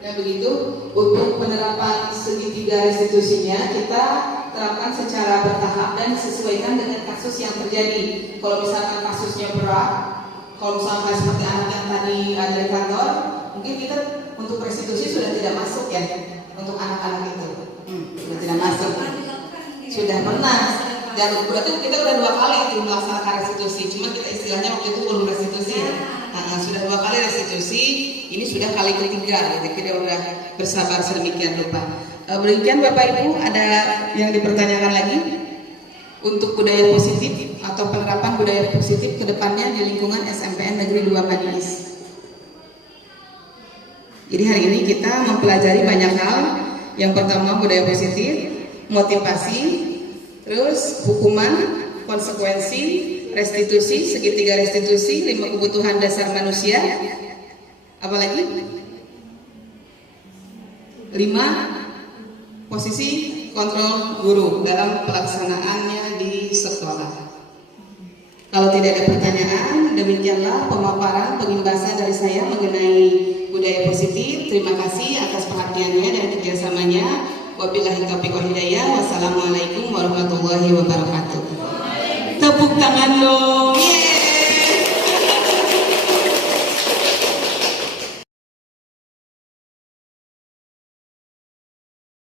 Ya begitu, untuk penerapan segitiga restitusinya kita terapkan secara bertahap dan sesuaikan dengan kasus yang terjadi. Kalau misalkan kasusnya berat, kalau misalkan seperti anak yang tadi dari kantor, mungkin kita untuk restitusi sudah tidak masuk ya untuk anak-anak itu, sudah tidak masuk. Sudah pernah. Dan berarti kita udah 2 kali itu melaksanakan restitusi. Cuma kita istilahnya waktu itu belum restitusi. Sudah 2 kali restitusi. Ini sudah kali ketiga. Jadi kita udah bersabar sedemikian rupa. Demikian Bapak Ibu, ada yang dipertanyakan lagi untuk budaya positif atau penerapan budaya positif ke depannya di lingkungan SMPN Negeri 2 Paniis. Jadi hari ini kita mempelajari banyak hal. Yang pertama budaya positif, motivasi, terus hukuman, konsekuensi, restitusi, segitiga restitusi, 5 kebutuhan dasar manusia. Apalagi? 5 posisi kontrol guru dalam pelaksanaannya di sekolah. Kalau tidak ada pertanyaan, demikianlah pemaparan pengimbasan dari saya mengenai budaya positif. Terima kasih atas perhatiannya dan kerjasamanya. Wabillahi taufiq wal hidayah. Wassalamualaikum warahmatullahi wabarakatuh. Tepuk tangan dong.